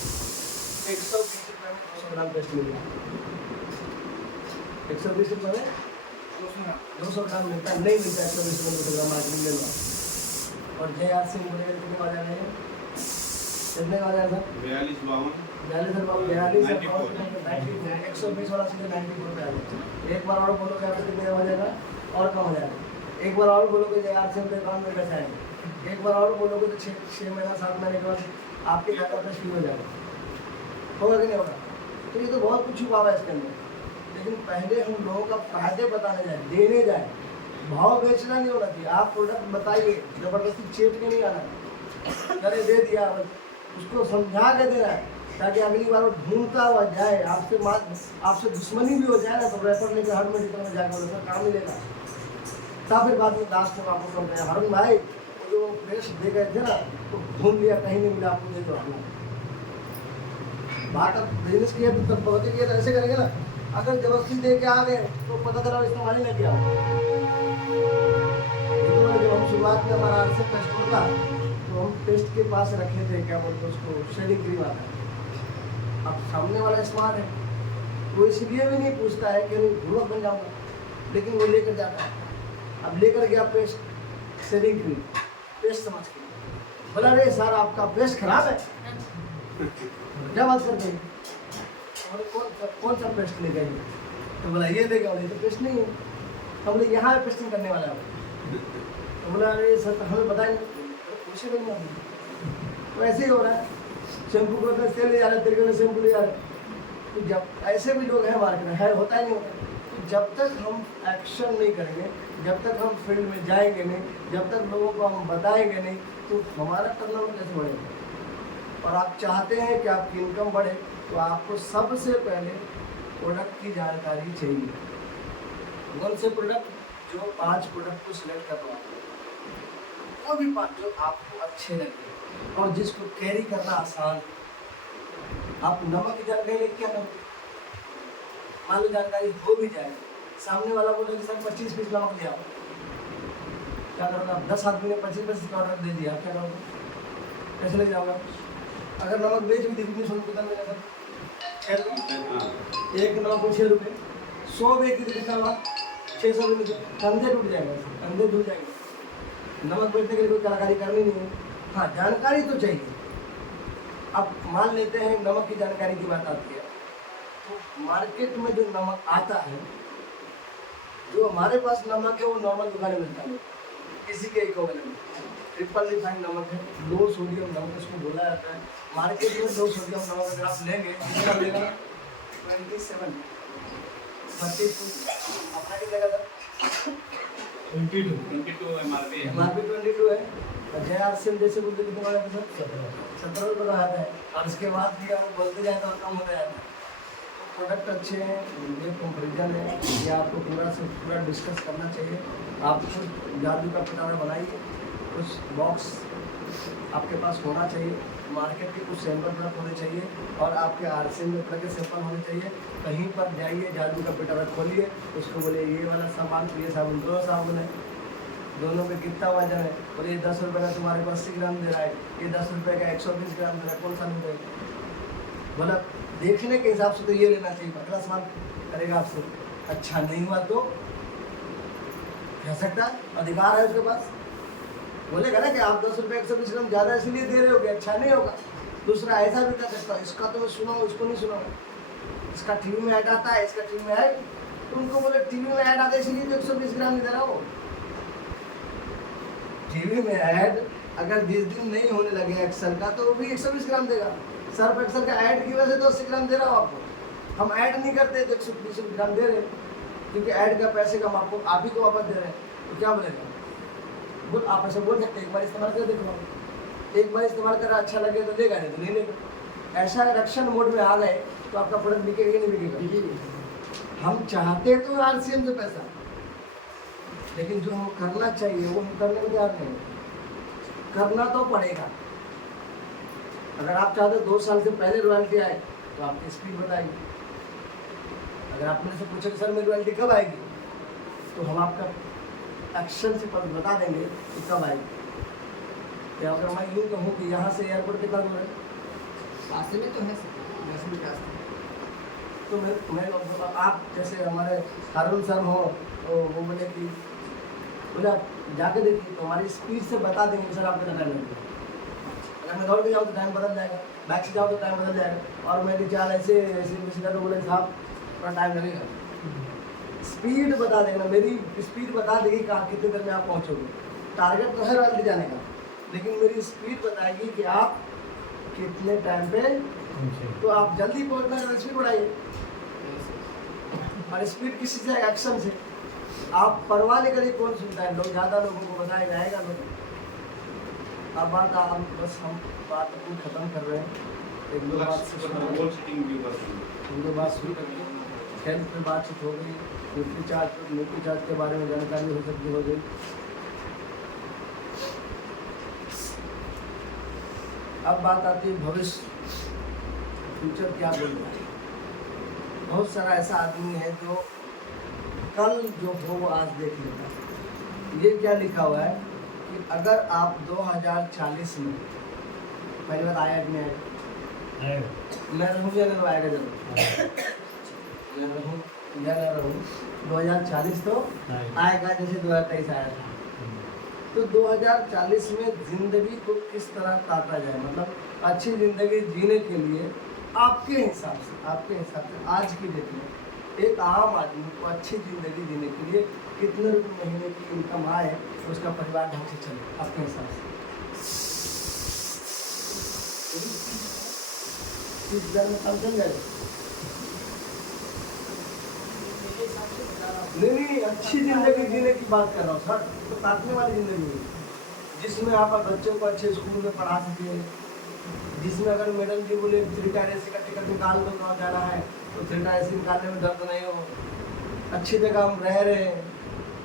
120 रुपये में 200 ग्राम पेस्ट मिलेगा। 120 रुपये में 200 ग्राम मिलता है, नहीं मिलता 120 रुपये 200 ग्राम मार्केटिंग ले लो। और JR से बोलेगा कितने का आ जाएगा? कितने का आ जाएगा? 42 52 42 रुपये 120 वाला सीधे 94 रुपये आ जाएगा। एक बार और बोलो क्या कितने का आ जाएगा? और कम हो जाएगा। एक बार और बोलोगे JR से अपने अकाउंट में पैसा आएंगे। एक बार और बोलोगे तो 6 महीना 7 महीने के बाद आपके खाता में शुरू हो जाएगा। होगा कि नहीं होगा? तो ये तो बहुत कुछ छुपा हुआ है इसके अंदर। लेकिन पहले हम लोगों का फायदे बताने जाए, देने जाए, भाव बेचना नहीं होना चाहिए। आप प्रोडक्ट बताइए, जबरदस्ती चेप के नहीं आना, अरे दे दिया, उसको समझा के देना है। ताकि अगली बार वो ढूंढता हुआ जाए, आपसे दुश्मनी भी हो जाए ना, तो रेफर लेकर हर मेडिकल में जाकर बोले सर काम मिलेगा। तब फिर बाद में लास्ट में आपको समझ आया हारून भाई वो जो पेस्ट दे गए थे ना तो ढूंढ लिया, कहीं नहीं मिला, आपको दे दो हम बात। अब बिजनेस किया तो तब बहुत किया तो ऐसे करेंगे ना, अगर जबरदस्ती दे के आ गए तो पता चला इस्तेमाल ही नहीं किया। जब हम शुरुआत में हमारा आरसे टेस्ट होगा तो हम टेस्ट के पास रखे थे, क्या बोलते उसको, शेडिंग क्रीम आता है। अब सामने वाला स्मार्ट है, वो इसलिए भी नहीं पूछता है कि धूमक बन जाऊँगा, लेकिन वो लेकर जाता है। अब लेकर गया पेस्ट, शेडिंग क्रीम, पेस्ट समझ के बोला अरे सर आपका पेस्ट खराब है। क्या बात करते हैं, कौन सा पेस्ट ले गए? तो बोला ये ले गया, तो पेस्ट नहीं है। तो बोले यहाँ पेस्टिंग करने वाला है। तो बोला अरे सर तो हमें बताएं, पूछे भी नहीं। तो ऐसे ही हो रहा है, शैम्पू को तेल ले जा रहे, तेरे को शैम्पू ले जा रहे। तो जब ऐसे भी लोग हैं मार्केट में, है होता ही नहीं होता। तो जब तक हम एक्शन नहीं करेंगे, जब तक हम फील्ड में जाएंगे नहीं, जब तक लोगों को हम बताएंगे नहीं, तो हमारा टर्नओवर कैसे बढ़ेगा? और आप चाहते हैं कि आपकी इनकम बढ़े, तो आपको सबसे पहले प्रोडक्ट की जानकारी चाहिए। कौन से प्रोडक्ट? जो 5 प्रोडक्ट को सिलेक्ट करवा, वो भी 5 जो आपको अच्छे लगे और जिसको कैरी करना आसान। आप नमक की जानकारी लेके क्या नमक, मान लो जानकारी हो भी जाए, सामने वाला बोले कि सर 25 पीस नमक ले आओ, क्या करोगे आप? 10 आदमी ने 25 का ऑर्डर दे दिया, क्या करोगे? कैसे ले जाओगे? अगर नमक बेच भी दी 100 रुपये मिलेगा सर, 6 रुपये एक नमक को 6 रुपये, 100 बेच दी कितना हुआ? 600 रुपये। कंधे टूट जाएगा, कंधे टूट जाएंगे। नमक बेचने के लिए कोई कलाकारी करनी नहीं है। हाँ जानकारी तो चाहिए। अब मान लेते हैं नमक की जानकारी की बात आती है, तो मार्केट में जो नमक आता है, जो हमारे पास नमक है वो नॉर्मल दुकान में मिलता है, किसी के इक्विवेलेंट ट्रिपल रिफाइंड नमक है, लो सोडियम नमक इसको बोला जाता है। मार्केट में लो सोडियम नमक अगर आप लेंगे कितना मिलेगा? 27 32 अपना कितना लगा? 22 MRP है। MRP 22 है। जय आरसीएम जैसे बोलते कितना वाला सर? 17 रुपये का आता है। और उसके बाद भी आप बोलते जाए तो कम हो जाएगा। प्रोडक्ट अच्छे हैं, ये कंपेरिजन है, ये आपको पूरा डिस्कस करना चाहिए। आप कुछ जादू का पिटारा बनाइए, कुछ बॉक्स आपके पास होना चाहिए, मार्केट के कुछ सैंपल प्रोडक्ट होने चाहिए और आपके आरसीएम में तरह के सैंपल होने चाहिए। कहीं पर जाइए, जादू का पिटारा खोलिए, उसको बोले ये वाला सामान, ये साबुन, 2 साबुन है, दोनों में कितना वजन है, बोले ये 10 रुपये का तुम्हारे पास 80 ग्राम दे रहा है, ये 10 रुपये का 120 ग्राम दे रहा है, कौन सा नहीं देगा? बोला देखने के हिसाब से तो ये लेना चाहिए, अगला सवाल करेगा आपसे, अच्छा नहीं हुआ तो कह सकता, अधिकार है उसके पास, बोलेगा ना कि आप 10 रुपये 120 ग्राम ज़्यादा इसलिए दे रहे हो कि अच्छा नहीं होगा। दूसरा ऐसा भी कर सकता है, इसका तो मैं सुनाऊँ, उसको नहीं सुनाऊँ, इसका टीवी में ऐड आता है, इसका टीवी में ऐड, तो उनको बोले टीवी में ऐड आता है इसलिए तो 120 ग्राम नहीं दे रहा हो। टीवी में ऐड अगर जिस दिन नहीं होने लगे एक्सल का तो वो भी 120 ग्राम देगा। सर्फ एक्सल का ऐड की वजह से तो 80 ग्राम दे रहा हूँ आपको। हम ऐड नहीं करते तो 120 ग्राम दे रहे, क्योंकि ऐड का पैसे का हम आपको आप ही को वापस दे रहे हैं, तो क्या बोलेगा? बोल, आप ऐसे बोल सकते हैं, एक बार इस्तेमाल कर देखो, एक बार इस्तेमाल करा अच्छा लगे तो लेगा, नहीं तो नहीं लेगा। ऐसा रक्षण मोड में आ गए तो आपका प्रोडक्ट बिकेगा नहीं बिकेगा। हम चाहते तो आरसीएम से पैसा, लेकिन जो हम करना चाहिए वो हम करने को तैयार नहीं, करना तो पड़ेगा। अगर आप चाहते 2 साल से पहले रॉयल्टी आए तो आपकी स्पीड बताइए। अगर आप मेरे से पूछे कि सर मेरी रॉयल्टी कब आएगी, तो हम आपका एक्शन से बता देंगे कि कब आएगी। या अगर मैं यूँ कहूँ कि यहाँ से एयरपोर्ट कितना दूर है, पास में तो है सर, 10 मिनट रास्ता। तो मैं आप जैसे हमारे हारून सर हो तो वो बोले कि बोले आप जाके देखिए, तो हमारी स्पीड से बता देंगे सर आप कितना टाइम लगेगा। अगर मैं दौड़ के जाऊँ तो टाइम बदल जाएगा, बाइक से जाऊँ तो टाइम बदल जाएगा, और मेरी चाल ऐसे सीधा तो बोले साहब थोड़ा टाइम लगेगा। स्पीड बता देना, मेरी स्पीड बता देगी कि आप कितने देर में आप पहुँचोगे। टारगेट तो है रॉयल्टी जाने का, लेकिन मेरी स्पीड बताएगी कि आप कितने टाइम पे, तो आप जल्दी पहुँचना है, स्पीड बढ़ाइए। और स्पीड किसी से, एक्शन से। आप परवाह नहीं करिए कौन सुनता है, लोग ज़्यादा लोगों को बताए जाएगा लोग। अब बात आप बस हम बात अपनी ख़त्म कर रहे हैं। एक दो बात से गोल सेटिंग भी कर एक दो बात शुरू करेंगे। हेल्थ पे बातचीत हो गई, न्यूट्री चार्ज के बारे में जानकारी हो सकती हो गई। अब बात आती है भविष्य, फ्यूचर क्या बोल रहा है। बहुत सारा ऐसा आदमी है जो कल जो हो वो आज देख लेगा। ये क्या लिखा हुआ है कि अगर आप 2040 में, पहली बात आया कि नहीं आया, मैं रहूँ या नहीं आएगा जरूर, मैं रहूँ या ना रहूँ, 2040 तो आएगा जैसे 2023 आया था। तो 2040 में ज़िंदगी को किस तरह काटा जाए, मतलब अच्छी ज़िंदगी जीने के लिए आपके हिसाब से आज की डेट में एक आम आदमी को अच्छी ज़िंदगी जीने के लिए कितने रुपये महीने की इनकम आए तो उसका परिवार ढंग से चले आपके हिसाब से? 30,000 में काम चल जाएगा? नहीं, अच्छी ज़िंदगी जीने की बात कर रहा हूँ सर, तो काटने वाली ज़िंदगी जिसमें आप बच्चों को अच्छे स्कूल में पढ़ा सकें, जिसमें अगर मैडम जी बोले 3 टायर AC का टिकट निकाल दो कहाँ जाना है तो 3 टायर AC निकालने में दर्द नहीं हो, अच्छी जगह हम रह रहे हैं,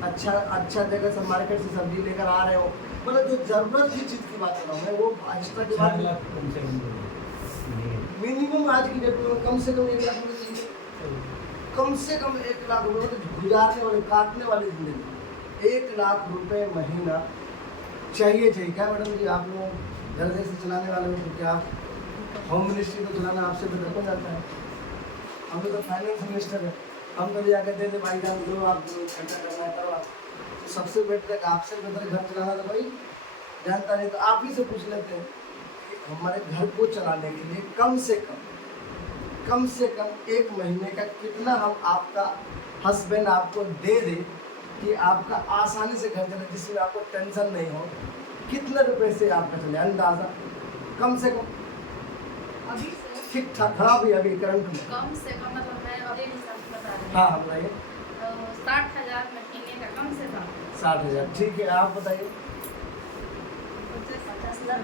अच्छा जगह से मार्केट से सब्जी लेकर आ रहे हो, मतलब जो ज़रूरत की चीज़ की बात कर रहा हूँ मैं, वो एक्स्ट्रा की बात मिनिमम आज की डेट में कम से कम 1 लाख रुपये चाहिए, कम से कम 1 लाख रुपये तो गुजारने वाले काटने वाली जिंदगी 1 लाख रुपये महीना चाहिए। क्या मैडम जी, आप लोग घर से चलाने वाले हो तो क्या होम मिनिस्ट्री को चलाना आपसे बेहतर हो जाता है? हम लोग तो फाइनेंस मिनिस्टर है, हम तो जाकर दे दे भाई जान दो, आप खर्चा करना है करो, तो सबसे बेटर आपसे बेहतर घर चलाना तो भाई जानता नहीं, तो आप ही से पूछ लेते हैं कि हमारे घर को चलाने के लिए कम से कम 1 महीने का कितना हम आपका हस्बैंड आपको दे दे कि आपका आसानी से घर चले, जिसमें आपको टेंशन नहीं हो, कितने रुपए से आपका चले अंदाज़ा कम से कम अभी ठीक ठाक? हाँ भी अभी करंट में कम से कम मतलब मैं अपने हिसाब से बता रही हूँ। हाँ बताइए। 60,000 महीने का कम से कम। 60,000 ठीक है, आप बताइए। 50,000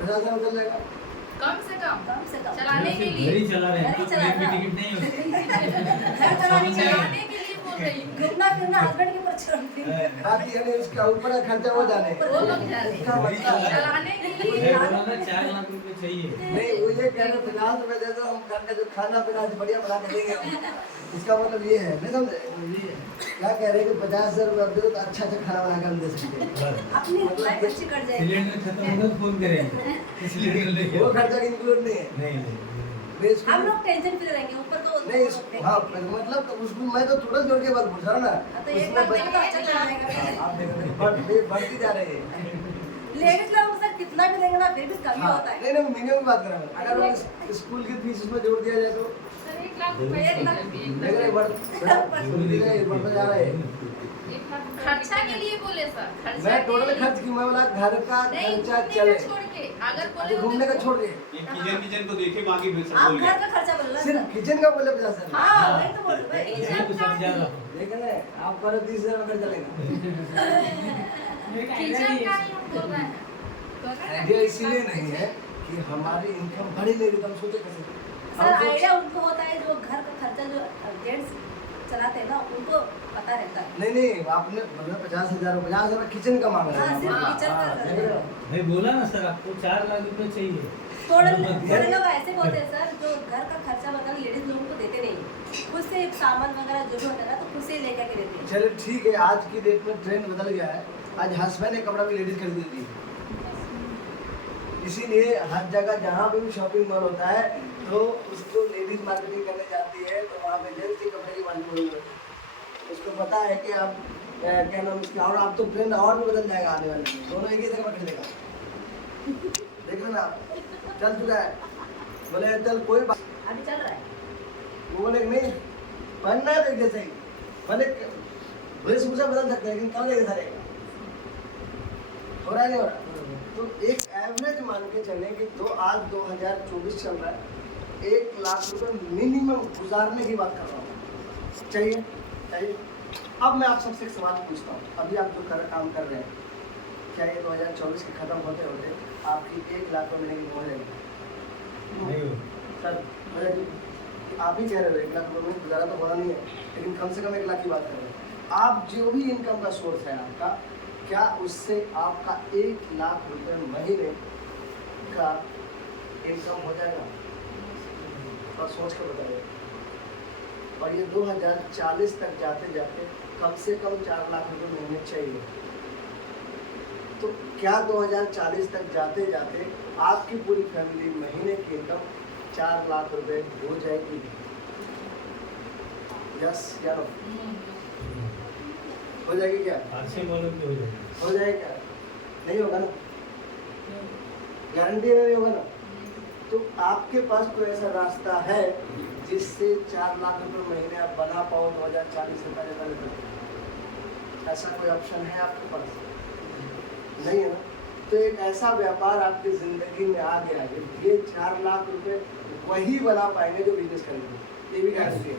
50,000 चल जाएगा कम से कम चलाने के घर लिए, ही चला रहे हैं, ट्रेन की टिकट नहीं होती। चलाने के लिए बोल रही हूँ। घूमना फिरना हस्बैंड के ऊपर छोड़ दिया। बाकी यानी उसका ऊपर का खर्चा वो जाने, वो लोग जाने। उसका मतलब चलाने के मुझे लिए बोला ना 4 लाख रुपए चाहिए। नहीं, वो ये कह रहे 50 रुपए दे दो, हम घर का जो खाना पीना आज बढ़िया बना के देंगे। इसका मतलब ये है, नहीं समझे? क्या कह रहे हैं कि 50,000 रुपये दे दो तो अच्छा खाना बना कर हम दे सकते हैं। अपनी लाइफ अच्छी कट जाएगी। सिलेंडर खत्म होगा तो फोन करेंगे, सिलेंडर लेके वो खर्चा इंक्लूड नहीं है। नहीं हम लोग टेंशन फ्री रहेंगे, ऊपर तो नहीं, हाँ मतलब तो उसको मैं तो थोड़ा जोड़ के बात पूछ रहा हूँ ना, तो एक बार देखो तो अच्छा चला जाएगा। आप देखो बढ़ती जा रही है। लेडीज लोग सर कितना भी देंगे ना फिर भी कम ही होता है। नहीं मिनिमम की बात कर रहा हूँ, अगर वो स्कूल की फीस उसमें जोड़ दिया जाए तो 1 लाख रुपए, 1 लाख देख रहे बढ़ता जा रहा है। खर्चा के लिए बोले सर, खर्चा मैं के टोटल लिए। खर्च की, मैं बोला घर का नहीं, खर्चा घूमने चले, का छोड़ के अगर अच्छा बोले घूमने का छोड़ के ये किचन को देखे बाकी भी सब आप बोल घर का खर्चा बोल रहे सिर्फ हैं। किचन का बोले 50,000। हाँ वही तो बोल रहे हैं। ये तो सब ज्यादा। देख रहे हैं आप पर 30,000 में चलेगा। किचन का ही हम बोल रहे हैं। तो अगर आइडिया इसलिए नहीं है कि हमारी इनकम बढ़ी नहीं, तो हम सोचे कैसे सर आइडिया उनको होता है जो घर का खर्चा जो जेंट्स चलाते हैं ना उनको पता रहता है। नहीं आपने मतलब 50,000 किचन का मांग रहे हाँ, सिर्फ हैं। किचन का देख रहे हो? भाई बोला ना सर आपको 4 लाख रुपए चाहिए। थोड़े लोग ऐसे बोलते हैं सर जो घर का खर्चा मतलब लेडीज लोगों को देते नहीं, खुद से सामान वगैरह जो भी होता है ना तो खुद से लेकर के देते हैं। चलो ठीक है, आज की डेट में ट्रेंड बदल गया है, आज हस्बैंड एक कपड़ा भी लेडीज खरीद देती है। इसीलिए हर जगह जहाँ पे भी शॉपिंग मॉल होता है तो उसको लेडीज मार्केटिंग करने जाती है, तो वहाँ पे जेंट्स के कपड़े की मार्केटिंग होती है। उसको पता है कि आप क्या नाम इसका, और अब तो ट्रेंड और भी बदल जाएगा आने वाले में, दोनों एक ही जगह पर खरीदेगा। देख रहे ना आप? चल चुका है, बोले चल कोई बात, अभी चल रहा है। वो बोले नहीं पहनना है तो जैसे ही भले वेशभूषा बदल सकते हैं, लेकिन कब लेके धरेगा? हो रहा है नहीं हो रहा? तो एक एवरेज मान के चले कि आज 2024 चल रहा है, 1 लाख रुपए मिनिमम गुजारने की बात कर रहा हूँ। चाहिए। अब मैं आप सबसे एक सवाल पूछता हूँ, अभी आप जो काम कर रहे हैं, क्या ये 2024 के खत्म होते होते आपकी 1 लाख रुपये मिलेंगे हो जाएगी? नहीं हो सर आप ही कह रहे हो 1 लाख रुपये में गुजारा तो होना नहीं है, लेकिन कम से कम 1 लाख की बात कर रहे हैं आप। जो भी इनकम का सोर्स है आपका, क्या उससे आपका 1 लाख रुपये महीने का इनकम हो जाएगा? और सोच कर बताइए। और ये 2040 तक जाते जाते कम से कम 4 लाख रुपये महीने चाहिए। तो क्या 2040 तक जाते जाते आपकी पूरी फैमिली महीने की इनकम 4 लाख रुपए हो जाएगी? यस या नो? हो जाएगी क्या? आज से बोलो कि हो जाएगा। हो जाएगा क्या? नहीं होगा ना? गारंटी नहीं होगा ना? तो आपके पास कोई ऐसा रास्ता है जिससे 4 लाख रुपए महीने आप बना पाओ 2040 से पहले? ऐसा कोई ऑप्शन है आपके पास? नहीं है ना? तो एक ऐसा व्यापार आपकी ज़िंदगी में आ गया है, ये 4 लाख रुपए वही बना पाएंगे जो बिजनेस करेंगे, ये भी गारंटी है।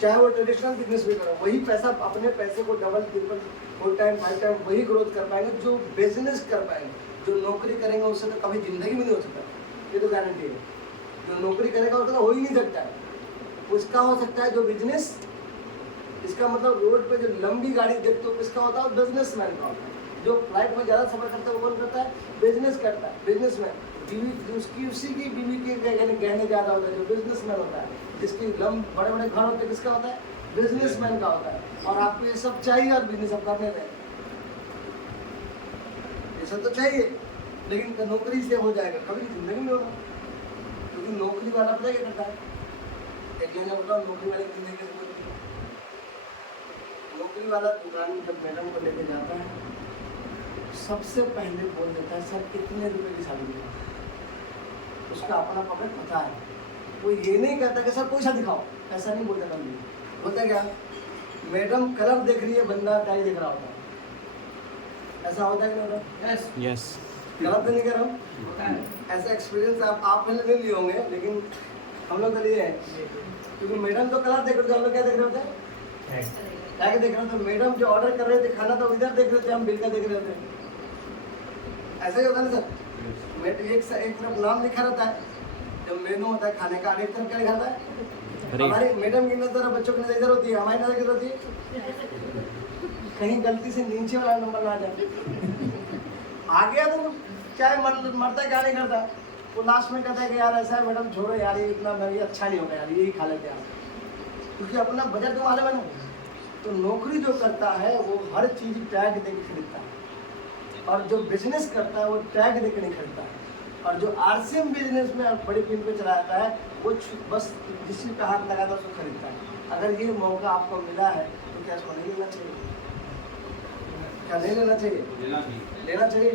चाहे वो ट्रेडिशनल बिजनेस भी करो, वही पैसा, अपने पैसे को डबल ट्रिपल 4 टाइम 5 टाइम वही ग्रोथ कर पाएंगे जो बिजनेस कर पाएंगे। जो नौकरी करेंगे उससे तो कभी ज़िंदगी में नहीं हो सकता, ये तो गारंटी है। जो नौकरी करेगा उसका तो हो ही नहीं सकता है, उसका हो सकता है जो बिजनेस। इसका मतलब रोड पे जो लंबी गाड़ी देखते हो किसका होता है? बिजनेसमैन का होता है। जो फ्लाइट में ज़्यादा सफर करता है वो कौन करता है? बिजनेस करता है, बिजनेसमैन। बीवी उसकी उसी की बीवी के गहने ज़्यादा होता है जो बिजनेसमैन होता है। जिसकी बड़े बड़े घर होते हैं किसका होता है? बिजनेसमैन का होता है। और आपको ये सब चाहिए और बिजनेस आप करने रहे, ये सब तो चाहिए, लेकिन नौकरी से हो जाएगा कभी जिंदगी में होगा। क्योंकि नौकरी वाला पता क्या करता है? एक लेना बताओ, नौकरी वाले की जिंदगी कैसे होती है? नौकरी वाला दुकान जब मैडम को लेके जाता है सबसे पहले बोल देता है सर कितने रुपए की साड़ी है। उसका अपना पॉकेट पता है, वो ये नहीं कहता कि सर कोई सा दिखाओ, ऐसा नहीं बोलता कभी। बोलता क्या? मैडम कलर देख रही है, बंदा टाई देख रहा होता है। ऐसा होता है कि नहीं होता? यस यस गलत तो नहीं कह रहा हूँ? होता है। ऐसा एक्सपीरियंस आप पहले नहीं लिए होंगे, लेकिन हम लोग तो लिए हैं। क्योंकि मैडम तो कलर देख रहे थे, हम लोग क्या देख रहे थे? क्या देख रहे थे? मैडम जो ऑर्डर कर रहे थे खाना तो इधर देख रहे थे, हम बिल का देख रहे थे। ऐसा ही होता है ना सर? एक तरफ नाम लिखा रहता है, जब मेनू होता है खाने का, एक तरफ क्या लिखा रहता है? हमारी मैडम की नजर बच्चों की नजर इधर होती है, हमारी नजर किधर होती है? कहीं गलती से नीचे वाला नंबर ना आ जाए। आ गया तो चाहे मरता क्या नहीं करता, वो लास्ट में कहता है कि यार ऐसा है मैडम, छोड़ो यार, ये इतना ये अच्छा नहीं होगा यार, यही खा लेते हैं। क्योंकि अपना बजट तो मालूम है ना। तो नौकरी जो करता है वो हर चीज़ टैग दे के खरीदता है, और जो बिजनेस करता है वो टैग दे के नहीं खरीदता है। और जो आरसीएम बिजनेस में बड़ी टीम पे चलाता है वो बस जिसकी पे हाथ लगाता है उसको खरीदता है। अगर ये मौका आपको मिला है तो क्या इसको नहीं लेना चाहिए? क्या नहीं लेना चाहिए? लेना चाहिए। लेना चाहिए,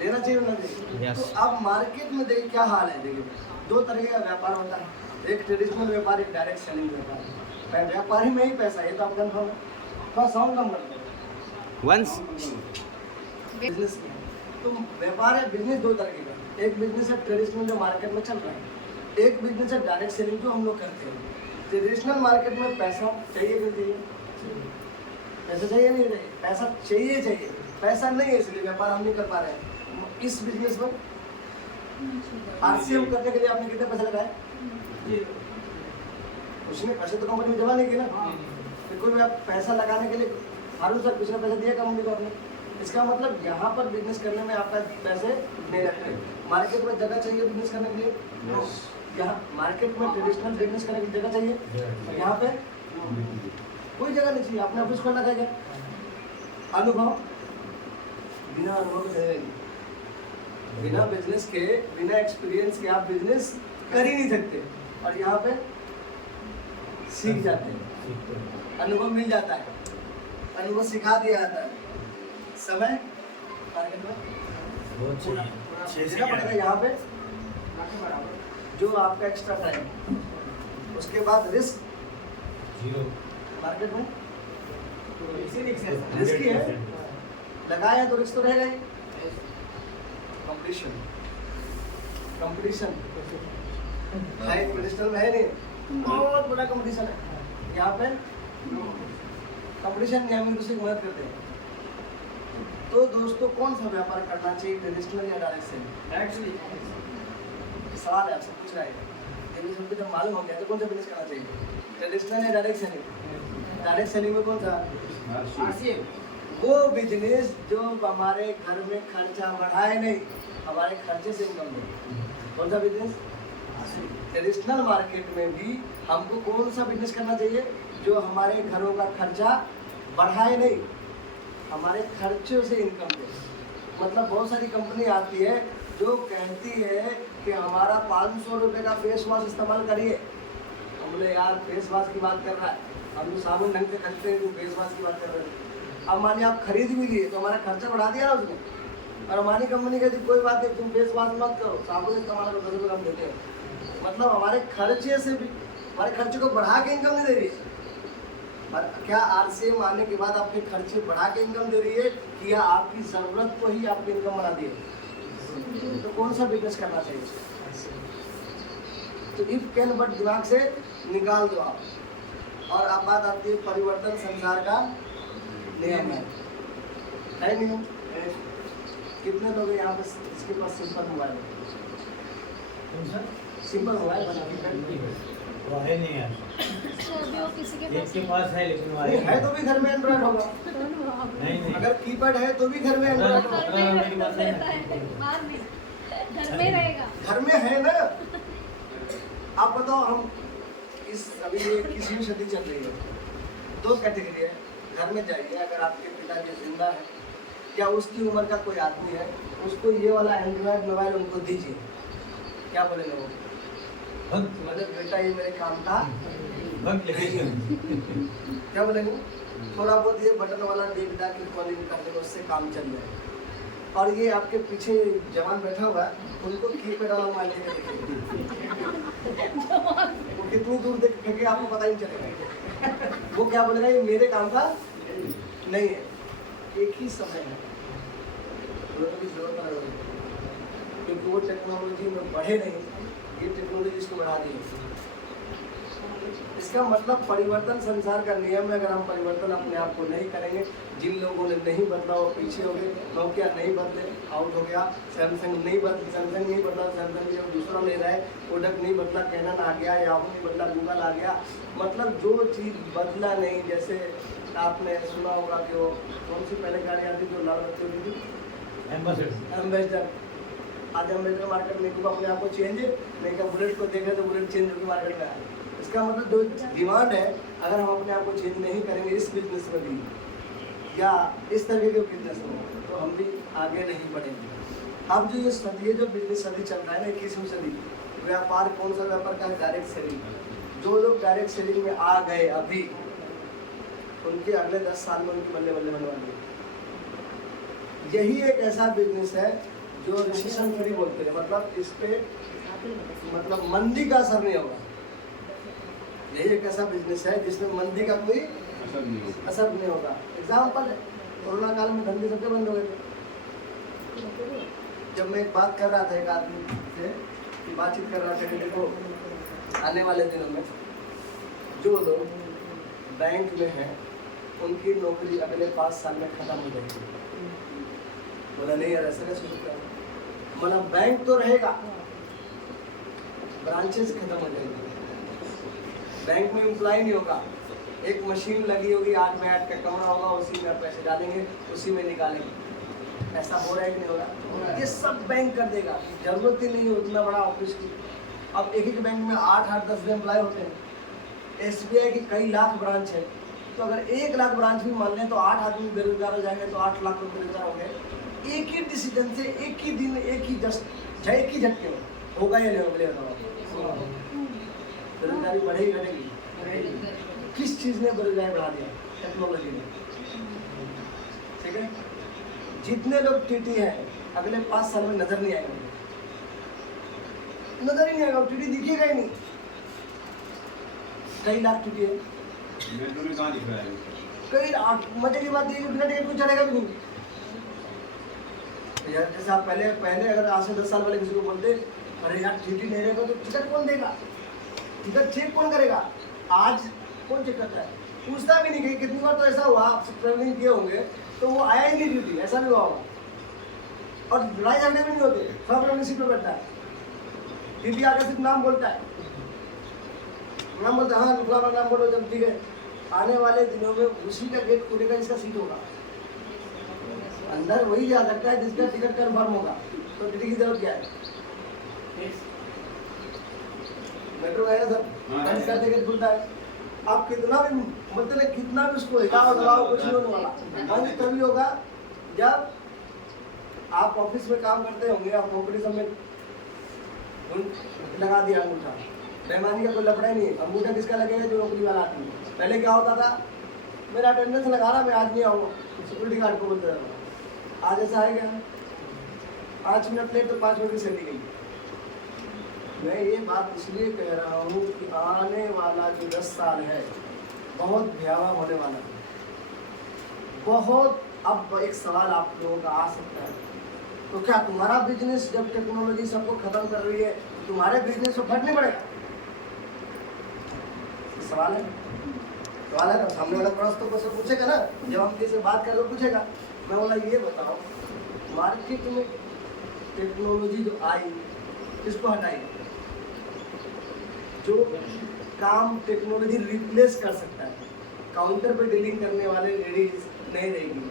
लेना चाहिए ना चाहिए? Yes. तो अब मार्केट में देखिए क्या हाल है। देखिए 2 तरह का व्यापार होता है, एक ट्रेडिशनल व्यापार, एक डायरेक्ट सेलिंग व्यापार। व्यापारी में ही पैसा है, तो आप कन्फर्म है? थोड़ा साउंड कम करते हैं। वंस बिजनेस की तो व्यापार है, बिजनेस 2 तरह का। एक बिजनेस है ट्रेडिशनल जो मार्केट में चल रहा है, एक बिजनेस है डायरेक्ट सेलिंग जो हम लोग करते हैं। ट्रेडिशनल मार्केट में पैसा चाहिए नहीं चाहिए? पैसा चाहिए नहीं चाहिए? पैसा चाहिए चाहिए, पैसा नहीं है इसलिए व्यापार हम नहीं कर पा रहे हैं। इस बिजनेस में आरसीएम करने के लिए आपने कितने पैसे लगाए? उसने पैसे तो कंपनी में जमा नहीं किया ना। फिर कोई आप पैसा लगाने के लिए हारू सर कुछ ना पैसा दिया कंपनी को आपने। इसका मतलब यहाँ पर बिजनेस करने में आपका पैसे नहीं लगते। मार्केट में जगह चाहिए बिजनेस करने के लिए, यहाँ मार्केट में ट्रेडिशनल बिजनेस करने की जगह चाहिए, यहाँ पे कोई जगह नहीं चाहिए। आपने ऑफिस खोलना क्या? अनुभव बिना अनुभव के चलेगा, बिना बिजनेस के, बिना एक्सपीरियंस के आप बिजनेस कर ही नहीं सकते। और यहाँ पे सीख जाते हैं, अनुभव मिल जाता है, अनुभव सिखा दिया जाता है। समय मार्केट में देना पड़ेगा यहाँ पे, जो आपका एक्स्ट्रा टाइम, उसके बाद रिस्क मार्केट में रिस्क है, लगाए तो रिस्क तो रहेगा ही। कंपटीशन कंपटीशन है ट्रेडिशनल में, है नहीं, बहुत बड़ा कंपटीशन है यहाँ पे। कंपटीशन हम एक दूसरे की मदद करते हैं। तो दोस्तों कौन सा व्यापार करना चाहिए, ट्रेडिशनल या डायरेक्ट सेलिंग? सवाल है आपसे पूछ रहा है जब सबको जब मालूम हो गया तो कौन सा बिजनेस करना चाहिए, ट्रेडिशनल या डायरेक्ट सेलिंग? डायरेक्ट सेलिंग में कौन सा? वो बिजनेस जो हमारे घर में खर्चा बढ़ाए नहीं, हमारे खर्चे से इनकम दे। कौन सा बिजनेस? ट्रेडिशनल मार्केट में भी हमको कौन सा बिजनेस करना चाहिए जो हमारे घरों का खर्चा बढ़ाए नहीं, हमारे खर्चों से इनकम दे। मतलब बहुत सारी कंपनी आती है जो कहती है कि हमारा 500 रुपये का फेस वॉश इस्तेमाल करिए। हम बोले यार फेस वॉश की बात कर रहा है, हम तो साबुन ढंग से खरीदते हैं, फेस वॉश की बात कर रहे हैं। अब मानिए आप खरीद भी लिए तो हमारा खर्चा बढ़ा दिया ना उसने, और हमारी कंपनी कहती कोई बात नहीं तुम फेस वॉश मत करो, साबुन इस्तेमाल करो, 10 रुपये कम देते हैं। मतलब हमारे खर्चे से भी, हमारे खर्चे को बढ़ा के इनकम नहीं दे रही है। पर क्या RCM आने के बाद आपके खर्चे बढ़ा के इनकम दे रही है कि या आपकी ज़रूरत को ही आपकी इनकम बना दी है? तो कौन सा बिजनेस करना चाहिए? तो इफ कैन बट दिमाग से निकाल दो आप। और अब बात आती है परिवर्तन संसार का नियम है नियम? कितने लोग यहाँ पे इसके पास सिंपल मोबाइल है? सिंपल मोबाइल वो है नहीं यार, अभी वो किसी के एक के पास है लेकिन वो नहीं है तो भी घर में एंड्रॉइड होगा। नहीं अगर कीपैड है तो भी घर में एंड्रॉइड होगा। घर में रहता है, बाहर नहीं, घर में रहेगा। घर में है ना। आप बताओ हम इस अभी ये 21वीं सदी चल रही है, 2 कैटेगरी है। घर में जाइए, अगर आपके पिताजी जिंदा है या उसकी उम्र का कोई आदमी है, उसको ये वाला एंड्रॉइड मोबाइल उनको दीजिए, क्या बोलेंगे वो? मतलब बेटा ये मेरे काम का क्या बोलेंगे? थोड़ा बहुत ये बटन वाला देख डाक के कॉलिंग कर देंगे, उससे काम चल जाए। और ये आपके पीछे जवान बैठा हुआ है, उनको कीपैड वाला मोबाइल लेके देखेंगे, वो कितनी दूर देख फेंके आपको पता ही नहीं चलेगा। वो क्या बोलेगा? ये मेरे काम का नहीं है। एक ही समय है, दोनों की जरूरत नहीं, क्योंकि वो टेक्नोलॉजी में बढ़े नहीं, ये टेक्नोलॉजी इसको बढ़ा दी है। इसका मतलब परिवर्तन संसार का नियम है। अगर हम परिवर्तन अपने आप को नहीं करेंगे, जिन लोगों ने नहीं बदला वो पीछे हो गए। नोकिया नहीं बदले, आउट हो गया। सैमसंग नहीं बदला, सैमसंग जब दूसरा ले रहा है। कोडक नहीं बदला, कैनन आ गया। याहू नहीं बदला, गूगल आ गया। मतलब जो चीज़ बदला नहीं, जैसे आपने सुना होगा कि वो कौन सी पहले गाड़ी आती जो लाल बत्ती होती थी, एम्बेसडर। आज एम्बेसडर मार्केट में अपने आप को चेंज नहीं किया। बुलेट को देखा तो बुलेट चेंज होकर मार्केट में आया। इसका मतलब जो डिमांड है, अगर हम अपने आप को चेंज नहीं करेंगे इस बिजनेस में भी या इस तरह के बिजनेस में, तो हम भी आगे नहीं बढ़ेंगे। अब जो ये सदी, जो बिजनेस सदी चल रहा है ना, 21वीं सदी, व्यापार कौन सा व्यापार का है? Direct selling. जो लोग डायरेक्ट सेलिंग में आ गए अभी, उनके अगले 10 साल में उनकी बल्ले बल्ले बनवा दी। यही एक ऐसा बिजनेस है जो रिसेशन फ्री बोलते हैं, मतलब इस पे मतलब मंदी का असर नहीं होगा। यही एक ऐसा बिजनेस है जिसमें मंदी का कोई असर नहीं होगा। एग्जाम्पल है, कोरोना काल में धंधे सबके बंद हो गए थे। जब मैं एक बात कर रहा था एक आदमी से, बातचीत कर रहा था कि देखो आने वाले दिनों में जो लोग बैंक में हैं उनकी नौकरी अगले 5 साल में खत्म हो जाएगी। बोला नहीं यार, ऐसा कैसे सोचता है? मतलब बैंक तो रहेगा, ब्रांचेस खत्म हो जाएंगे, बैंक में एम्प्लॉय नहीं होगा। एक मशीन लगी होगी, 8 बाय 8 का कमरा होगा, उसी में पैसे डालेंगे, उसी में निकालेंगे। ऐसा हो रहा है कि नहीं हो रहा? ये सब बैंक कर देगा, जरूरत ही नहीं है उतना बड़ा ऑफिस की। अब एक एक बैंक में 8-10 एम्प्लॉय होते हैं। SBI की कई लाख ब्रांच है, तो अगर 1 लाख ब्रांच भी मान लें तो 8 आदमी बेरोजगार हो जाएंगे, तो 8 लाख लोग बेरोजगार हो गए। एक ही डिसीजन से, एक ही दिन, एक ही झटके में होगा या नहीं होगा? बेरोजगारी बढ़ेगी घटेगी? किस चीज़ ने बेरोजगारी बढ़ा दिया? टेक्नोलॉजी ने। ठीक है, जितने लोग TT हैं अगले 5 साल में नजर नहीं आएंगे, नजर ही नहीं आएगा, TT दिखेगा ही नहीं। कई लाख TT है, कहाँ दिख रहा है? कई। मजे की बात ये बिना टिकट कुछ चलेगा भी नहीं यार। जैसे आप पहले अगर आज से 10 साल पहले किसी को बोलते अरे यार TT नहीं रहेगा तो टिकट कौन देगा, टिकट चेक कौन करेगा? आज कौन चेक करता है? पूछता भी नहीं। कहीं कितनी बार तो ऐसा हुआ, आप ट्रेवलिंग किए होंगे तो वो आया ही नहीं ड्यूटी, ऐसा भी हुआ होगा। और लड़ाई झगड़े भी नहीं होते, सब अपनी सीट पर बैठता है। टीटी आके सिर्फ नाम बोलता है, नाम बोलता है, हाँ फलाना नाम बोलो, जब ठीक है। आने वाले दिनों में उसी का गेट खुलेगा जिसका सीट होगा, अंदर वही जा सकता है जिसका टिकट कन्फर्म होगा। तो टीटी की जरूरत क्या है? मेट्रो है ना सर, हाँ। इसका टिकट खुलता है। आप कितना भी मतलब कितना भी उसको हिलाओ दबाओ, कुछ नहीं होने वाला। बंद तभी होगा जब आप ऑफिस में काम करते होंगे, आप कॉम्पिटिशन में लगा दिया अंगूठा, बेईमानी का कोई लफड़ा ही नहीं है। अंगूठा किसका लगेगा? जो नौकरी वाला आदमी। पहले क्या होता था, मेरा अटेंडेंस लगाना, मैं आज नहीं आऊँगा, सिक्योरिटी गार्ड को बोलते था। आज ऐसा है क्या? 5 मिनट लेट तो 5 मिनट की सैलरी गई। मैं ये बात इसलिए कह रहा हूँ कि आने वाला जो 10 साल है बहुत भयावह होने वाला है, बहुत। अब एक सवाल आप लोगों का आ सकता है, तो क्या तुम्हारा बिजनेस जब टेक्नोलॉजी सबको खत्म कर रही है तो तुम्हारे बिजनेस को फर्क नहीं पड़ेगा? सवाल है ना। सामने वाला प्रश्न तो क्वेश्चन पूछेगा ना, जब हम किसी से बात करें तो पूछेगा। मैं बोला ये बताओ, मार्केट में टेक्नोलॉजी जो आई किसको हटाएगी? जो काम टेक्नोलॉजी रिप्लेस कर सकता है। काउंटर पे डीलिंग करने वाले लेडीज नहीं रहेगी,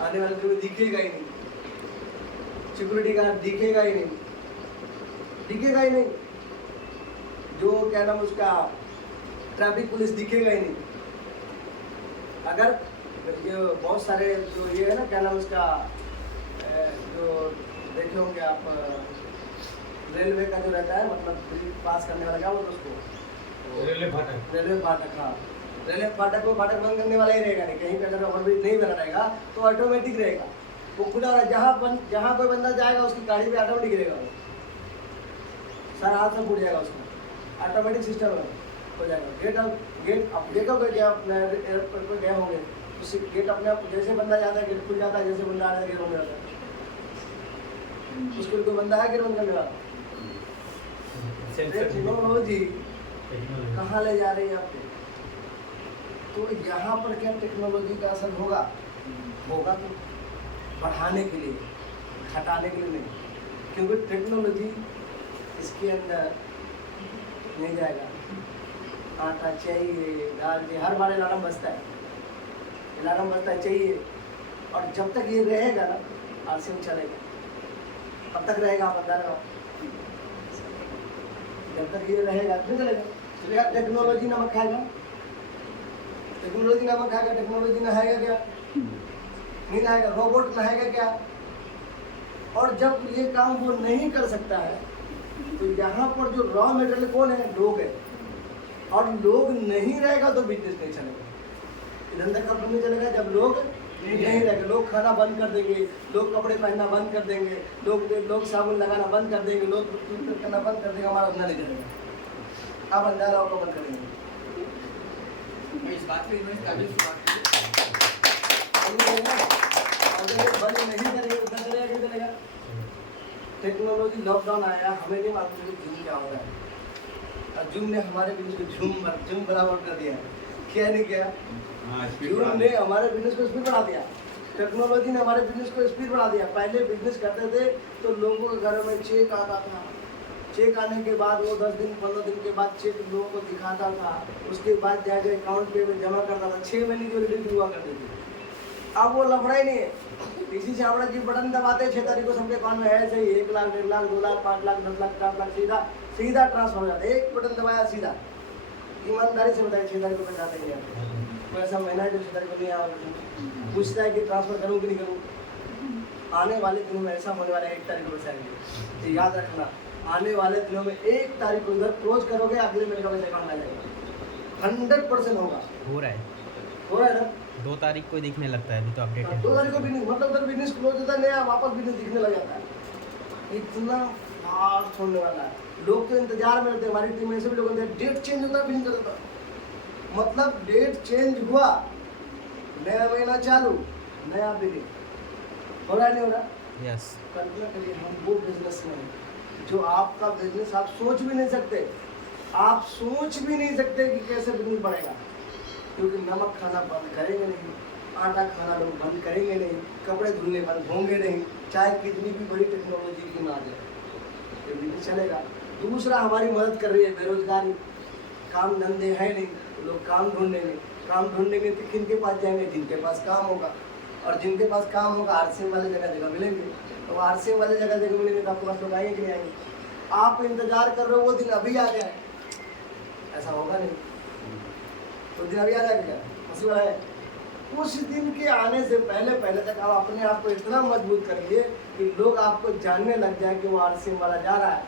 आने वाले दिन में दिखेगा ही नहीं। सिक्योरिटी गार्ड दिखेगा ही नहीं, दिखेगा ही नहीं। जो क्या नाम उसका ट्रैफिक पुलिस दिखेगा ही नहीं। अगर ये बहुत सारे जो ये है ना, क्या नाम उसका जो देखे होंगे आप, रेलवे का जो रहता है, मतलब पास करने वाला, क्या बोलते उसको? रेलवे फाटक। रेलवे फाटक, हाँ। रेलवे फाटक को फाटक बंद करने वाला ही रहेगा नहीं। कहीं पे अगर ओवरब्रिज नहीं बना रहेगा तो ऑटोमेटिक रहेगा, वो खुला रहा। जहाँ कोई बंदा जाएगा उसकी गाड़ी पे ऑटोमेटिक गिरेगा, वो सारा हाथ से फूट जाएगा उसका, ऑटोमेटिक सिस्टम हो जाएगा। गेट अब देखोगे क्या, आप एयरपोर्ट पर गए होंगे, तो गेट अपने आप जैसे बंदा जाता है गेट खुल जाता है, जैसे बंदा आ रहा है गेट बंद जाता है। उसके लिए कोई बंदा है गेट बंद करने वाला? टेक्नोलॉजी कहाँ ले जा रही है आपको? तो यहाँ पर क्या टेक्नोलॉजी का असर होगा? होगा तो बढ़ाने के लिए, घटाने के लिए नहीं। क्योंकि टेक्नोलॉजी इसके अंदर नहीं जाएगा। आटा चाहिए, दाल चाहिए, हर बार अलार्म बजता है, चाहिए। और जब तक ये रहेगा ना, आरसीएम चलेगा, तब तक रहेगा। आप बता रहे हो, जब तक ये रहेगा फिर चलेगा। टेक्नोलॉजी नमक खाएगा, टेक्नोलॉजी नहाएगा क्या? नहीं नहाएगा। रोबोट नहाएगा क्या? और जब ये काम वो नहीं कर सकता है तो यहाँ पर जो रॉ मटेरियल कौन है? लोग है। और लोग नहीं रहेगा तो बिजनेस नहीं चलेगा, धंधा कब नहीं चलेगा? जब लोग नहीं रहेगा। लोग खाना बंद कर देंगे, लोग कपड़े पहनना बंद कर देंगे, लोग साबुन लगाना बंद कर देंगे, लोग टूथपेस्ट करना बंद कर देंगे, हमारा धंधा नहीं चलेगा। आप अंदाजा होगा बंद करेंगे। इस बात पे इन्होंने काफी शुरुआत की। अगर ये बंद नहीं करेंगे तो क्या चलेगा? क्या चलेगा? टेक्नोलॉजी लॉकडाउन आया, हमें नहीं मालूम कि जूम क्या हो रहा है, और जूम ने हमारे बिजनेस को झूम बराबर कर दिया है। क्या नहीं किया? जूम ने हमारे बिजनेस को स्पीड बढ़ा दिया, टेक्नोलॉजी ने हमारे बिजनेस को स्पीड बढ़ा दिया। पहले बिजनेस करते थे तो लोगों के घर में चेक आता था, चेक आने के बाद वो 10 दिन 15 दिन के बाद चेक लोगों को दिखाता था, उसके बाद जाके अकाउंट पे में जमा करता था। 6 महीने की वैलिडिटी हुआ करती थी। अब वो लफड़ा ही नहीं है, इसी से हमारा जी बटन दबाते 6 तारीख को सबके अकाउंट में ऐसे ही 1 लाख 1.5 लाख 2 लाख 5 लाख 10 लाख 4 लाख सीधा ट्रांसफर हो जाता है। एक बटन दबाया सीधा। ईमानदारी से बताइए 6 तारीख को पैसा देंगे कोई ऐसा महीना है जो 6 तारीख को नहीं आया, पूछता है कि ट्रांसफर करूँ कि नहीं करूँ? आने वाले दिनों में ऐसा होने वाला है 1 तारीख को पैसा आएंगे, तो याद रखना। आने वाले दिनों में 1 तारीख को इधर क्लोज करोगे, अगले महीने का पैसा अकाउंट आ जाएगा। 100% होगा। हो रहा है ना? 2 तारीख को दिखने लगता है, अभी तो अपडेट है। 2 तारीख को बिजनेस मतलब उधर बिजनेस क्लोज होता है, नया वापस बिजनेस दिखने लग जाता है। इतना फास्ट होने वाला है, लोग तो इंतजार में रहते हैं। हमारी टीम में ऐसे भी लोग होते हैं, डेट चेंज होता है बिजनेस का होता है। मतलब डेट चेंज हुआ, नया महीना चालू, नया बिजनेस हो रहा है, नहीं हो रहा? यस। कल्पना करिए हम वो बिजनेस में जो आपका बिजनेस आप सोच भी नहीं सकते, आप सोच भी नहीं सकते कि कैसे बिजनेस बढ़ेगा। क्योंकि नमक खाना बंद करेंगे नहीं, आटा खाना लोग बंद करेंगे नहीं, कपड़े धुलने बंद होंगे नहीं, चाहे कितनी भी बड़ी टेक्नोलॉजी की ना आ जाए, ये बिजनेस चलेगा। दूसरा हमारी मदद कर रही है बेरोजगारी, काम धंधे है नहीं, लोग काम ढूंढेंगे, काम ढूंढेंगे तो किन के पास जाएंगे? जिनके पास काम होगा, और जिनके पास काम होगा आरसीएम वाले जगह जगह मिलेंगे, तो आरसीएम वाले जगह जगह मिलेंगे तो आपके पास लोग आएंगे कि नहीं आएंगे? आप इंतजार कर रहे हो वो दिन अभी आ जाए, ऐसा होगा नहीं, तो दिन अभी आ जाएगा, पॉसिबल है? उस दिन के आने से पहले पहले तक आप अपने आप को इतना मजबूत करिए कि लोग आपको जानने लग जाए कि वो आरसीएम वाला जा रहा है,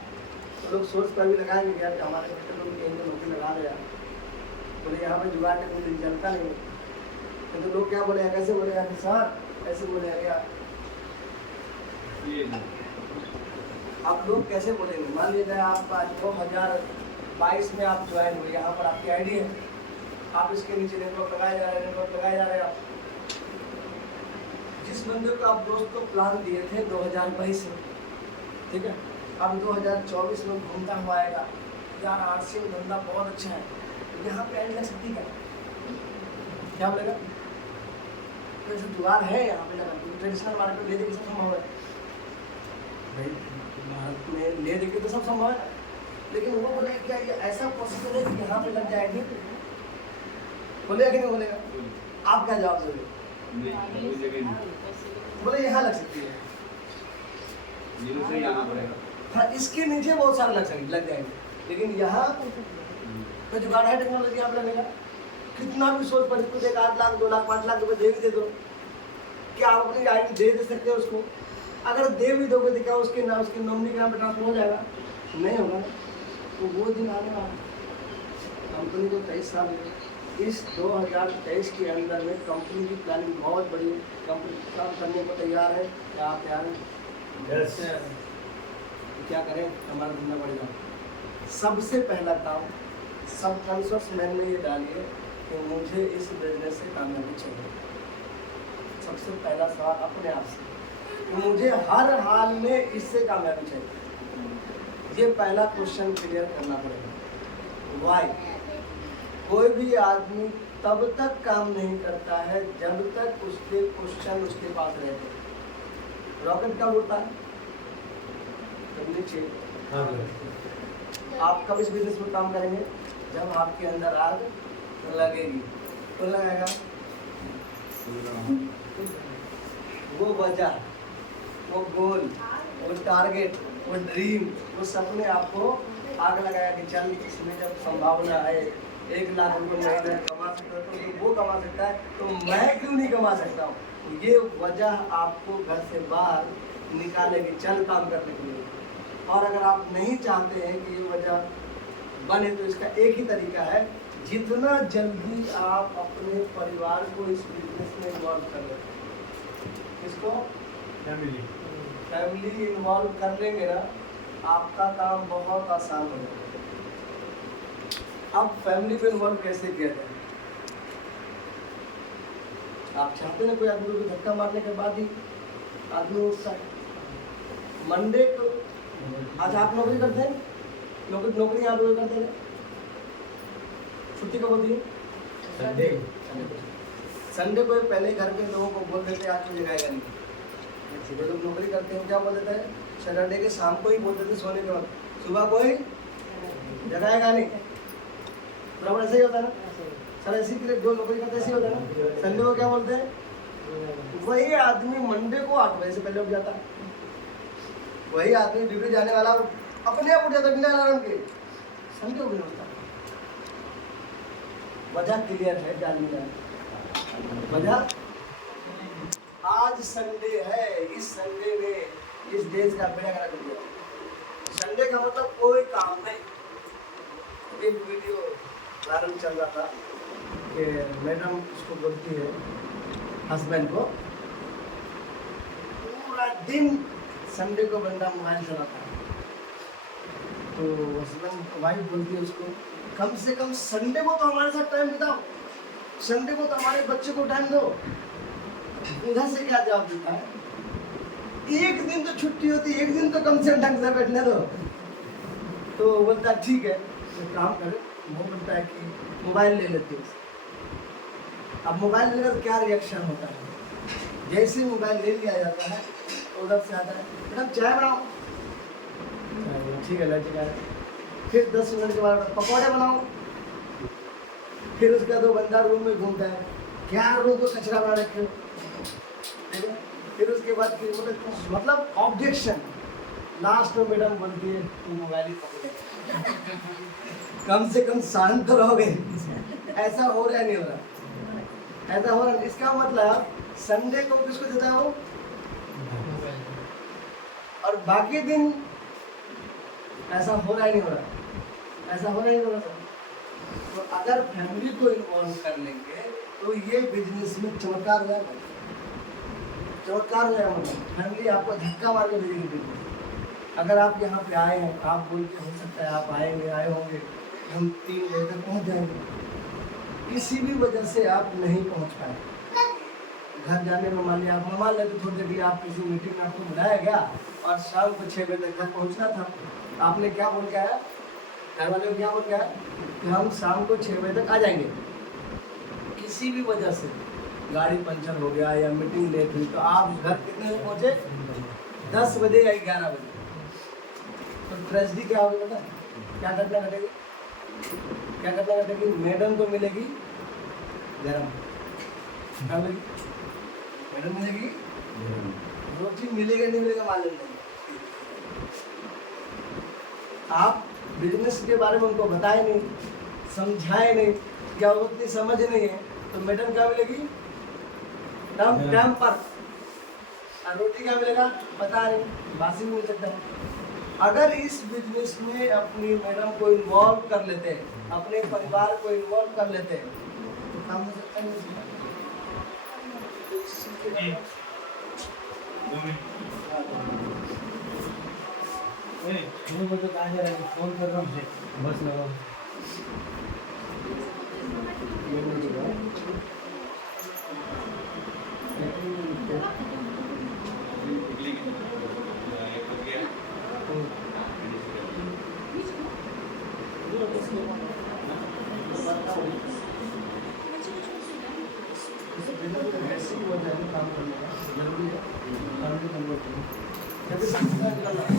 तो लोग सोच पर भी लगाएंगे यार कि हमारे बेटे लोग कहीं तो नौकरी लगा रहे हैं, बोले यहाँ पे जुगाड़ के कोई चलता नहीं है, तो लोग क्या बोले, कैसे बोलेगा कि सर ऐसे बोलेगा? आप लोग कैसे बोलेंगे? मान लीजिए आप 2022 में आप ज्वाइन हुए, यहाँ पर आपकी आईडी है, आप इसके नीचे नेटवर्क लगाए जा रहे हैं, नेटवर्क लगाए जा रहे हैं। आप जिस बंदे को आप दोस्त को प्लान दिए थे 2022 में, ठीक है, अब 2024 में घूमता हुआ आएगा, यार आरसीएम धंधा बहुत अच्छा है, यहाँ पे आईडी लग सकती है, क्या बोलेगा? वैसे जुगाड़ है यहाँ पे लगा, ट्रेडिशनल मार्केट ले देखिए सब संभव है भाई, भारत में ले देखिए तो सब संभव है, लेकिन वो बोले क्या ये ऐसा पॉसिबल है कि यहाँ पे लग जाएगी? बोलेगा कि नहीं बोलेगा? आप क्या जवाब दोगे? बोले यहाँ लग सकती है, हाँ इसके नीचे बहुत सारे लग जाएंगे, लेकिन यहाँ तो जुगाड़ है टेक्नोलॉजी, आप लगेगा कितना भी सोच पर इसको 1 लाख 2 लाख 5 लाख रुपए दे भी दे दो, क्या आप अपनी आईडी दे सकते हो उसको? अगर दे भी दोगे तो क्या उसके नाम, उसके नॉमिनी के नाम पे ट्रांसफर हो जाएगा? नहीं होगा। तो वो दिन आने वाला, कंपनी को 23 साल हुए, इस 2023 के अंदर में कंपनी की प्लानिंग बहुत बड़ी है, कंपनी काम करने को तैयार है, क्या आप तैयार हैं? Yes sir. क्या करें हमारा धंधा बढ़ेगा? सबसे पहला काम सब कॉन्शियस मैन में ये डालिए कि मुझे इस बिजनेस से कामयाबी चाहिए। सबसे पहला सवाल अपने आप से कि मुझे हर हाल में इससे कामयाबी चाहिए, ये पहला क्वेश्चन क्लियर करना पड़ेगा। वाई? कोई भी आदमी तब तक काम नहीं करता है जब तक उसके क्वेश्चन उसके पास रहते। रॉकेट कब उड़ता है? तब नीचे। आप कब इस बिजनेस में काम करेंगे? जब आपके अंदर आग लगेगी। तो लगेगा वो वजह, वो गोल, वो टारगेट, वो ड्रीम, वो सपने आपको आग लगाया कि चल इसमें जब संभावना है 1 लाख रुपये महीने कमा सकता है तो वो कमा सकता है, तो मैं क्यों नहीं कमा सकता हूँ? ये वजह आपको घर से बाहर निकालेगी चल काम करने के लिए। और अगर आप नहीं चाहते हैं कि ये वजह बने तो इसका एक ही तरीका है, जितना जल्दी आप अपने परिवार को इस बिजनेस में इन्वॉल्व कर लें। किसको? फैमिली इन्वॉल्व कर लेंगे ना, आपका काम बहुत आसान हो जाएगा। अब फैमिली को इन्वॉल्व कैसे किया जाए? आप चाहते ना कोई आदमी को धक्का मारने के बाद ही आदमी उठता है। मंडे को आज आप नौकरी करते हैं, नौकरी आप लोग करते हैं, छुट्टी कब होती है? संडे। संडे को पहले घर के लोगों को बोल देते आज तो जगाएगा नहीं। जो लोग नौकरी करते हैं क्या बोल देते हैं? सैटरडे के शाम को ही बोल देते सोने के वक्त, सुबह कोई जगाएगा नहीं। बराबर ऐसे ही होता है ना सर? ऐसी के लिए जो नौकरी करते ऐसे ही होता है ना? संडे को क्या बोलते हैं? वही आदमी मंडे को 8 बजे से पहले उठ जाता है, वही आदमी ड्यूटी जाने वाला अपने आप उठ जाता बिना अलार्म के, संडे को भी नहीं उठता। वजह क्लियर है डालनी है। वजह आज संडे है, इस संडे में इस देश का बेड़ा गर्क हो गया। संडे का मतलब कोई काम नहीं। एक वीडियो वायरल चल रहा था कि मैडम उसको बोलती है हस्बैंड को, पूरा दिन संडे को बंदा मोबाइल चलाता है, तो हस्बैंड वाइफ बोलती है उसको, कम से कम संडे को तो हमारे साथ टाइम बिताओ, संडे को तो हमारे बच्चे को टाइम दो। उधर से क्या जवाब देता है? एक दिन तो छुट्टी होती, एक दिन तो कम से ढंग से बैठने दो। तो बोलता ठीक है, तो काम करे। वो बोलता है कि मोबाइल ले लेते हैं। अब मोबाइल लेने का क्या रिएक्शन होता है? जैसे मोबाइल ले लिया जाता है तो उधर से आता है, मैडम चाय बनाओ। ठीक है लड़की का फिर 10 मिनट के बाद पकौड़े बनाओ। फिर उसका दो बंदा रूम में घूमता है, क्या रूम को कचरा बना रखे हो, ठीक है? फिर उसके बाद फिर मतलब ऑब्जेक्शन। लास्ट में मैडम बोलती है तू मोबाइल ही पकड़े, कम से कम शांत तो रहोगे। ऐसा हो रहा है नहीं हो रहा, ऐसा हो रहा है। इसका मतलब संडे को किसको देता है वो, और बाकी दिन ऐसा हो रहा है नहीं हो रहा, ऐसा हो रहा है नहीं हो रहा। तो अगर फैमिली को इन्वॉल्व कर लेंगे तो ये बिजनेस में चमत्कार हो जाएगा, चमत्कार हो जाएगा। मतलब फैमिली आपको धक्का मार के भेजेगी बिजनेस। अगर आप यहाँ पे आए हैं, आप बोल के हो सकता है आप आएंगे, आए होंगे, हम 3 बजे तक पहुँच जाएंगे, किसी भी वजह से आप नहीं पहुँच पाए घर जाने में। मान लिया आप मान लेते थोड़ी देर आप किसी मीटिंग में आपको बुलाया गया और शाम को 6 बजे तक घर पहुँचना था, आपने क्या बोल के आया, घर वाले को क्या बोल के आया कि हम शाम को 6 बजे तक आ जाएंगे। किसी भी वजह से गाड़ी पंचर हो गया या मीटिंग लेट हुई तो आप घर कितने बजे पहुँचे, 10 बजे या 11 बजे। तो ट्रेजेडी क्या होगी पता, क्या घटना घटेगी, क्या घटना घटेगी, मैडम को मिलेगी गरम, क्या मिलेगी, मैडम मिलेगी, रोटी मिलेगा नहीं मिलेगा मालूम नहीं। आप बिजनेस के बारे में उनको बताए नहीं, समझाए नहीं, क्या उतनी समझ नहीं है, तो मैडम क्या मिलेगी टाइम पर, और रोटी क्या मिलेगा पता नहीं, बासी भी मिल सकता है। अगर इस बिजनेस में अपनी मैडम को इन्वॉल्व कर लेते हैं, अपने परिवार को इन्वॉल्व कर लेते हैं, तो काम हो सकता है नहीं। वो तो कहाँ जा रहा है, फोन कर रहा हूँ मुझे, बस लगाओ। काम करने का जरूरी है, काम भी करना चाहिए। जैसे कितना निकलना है,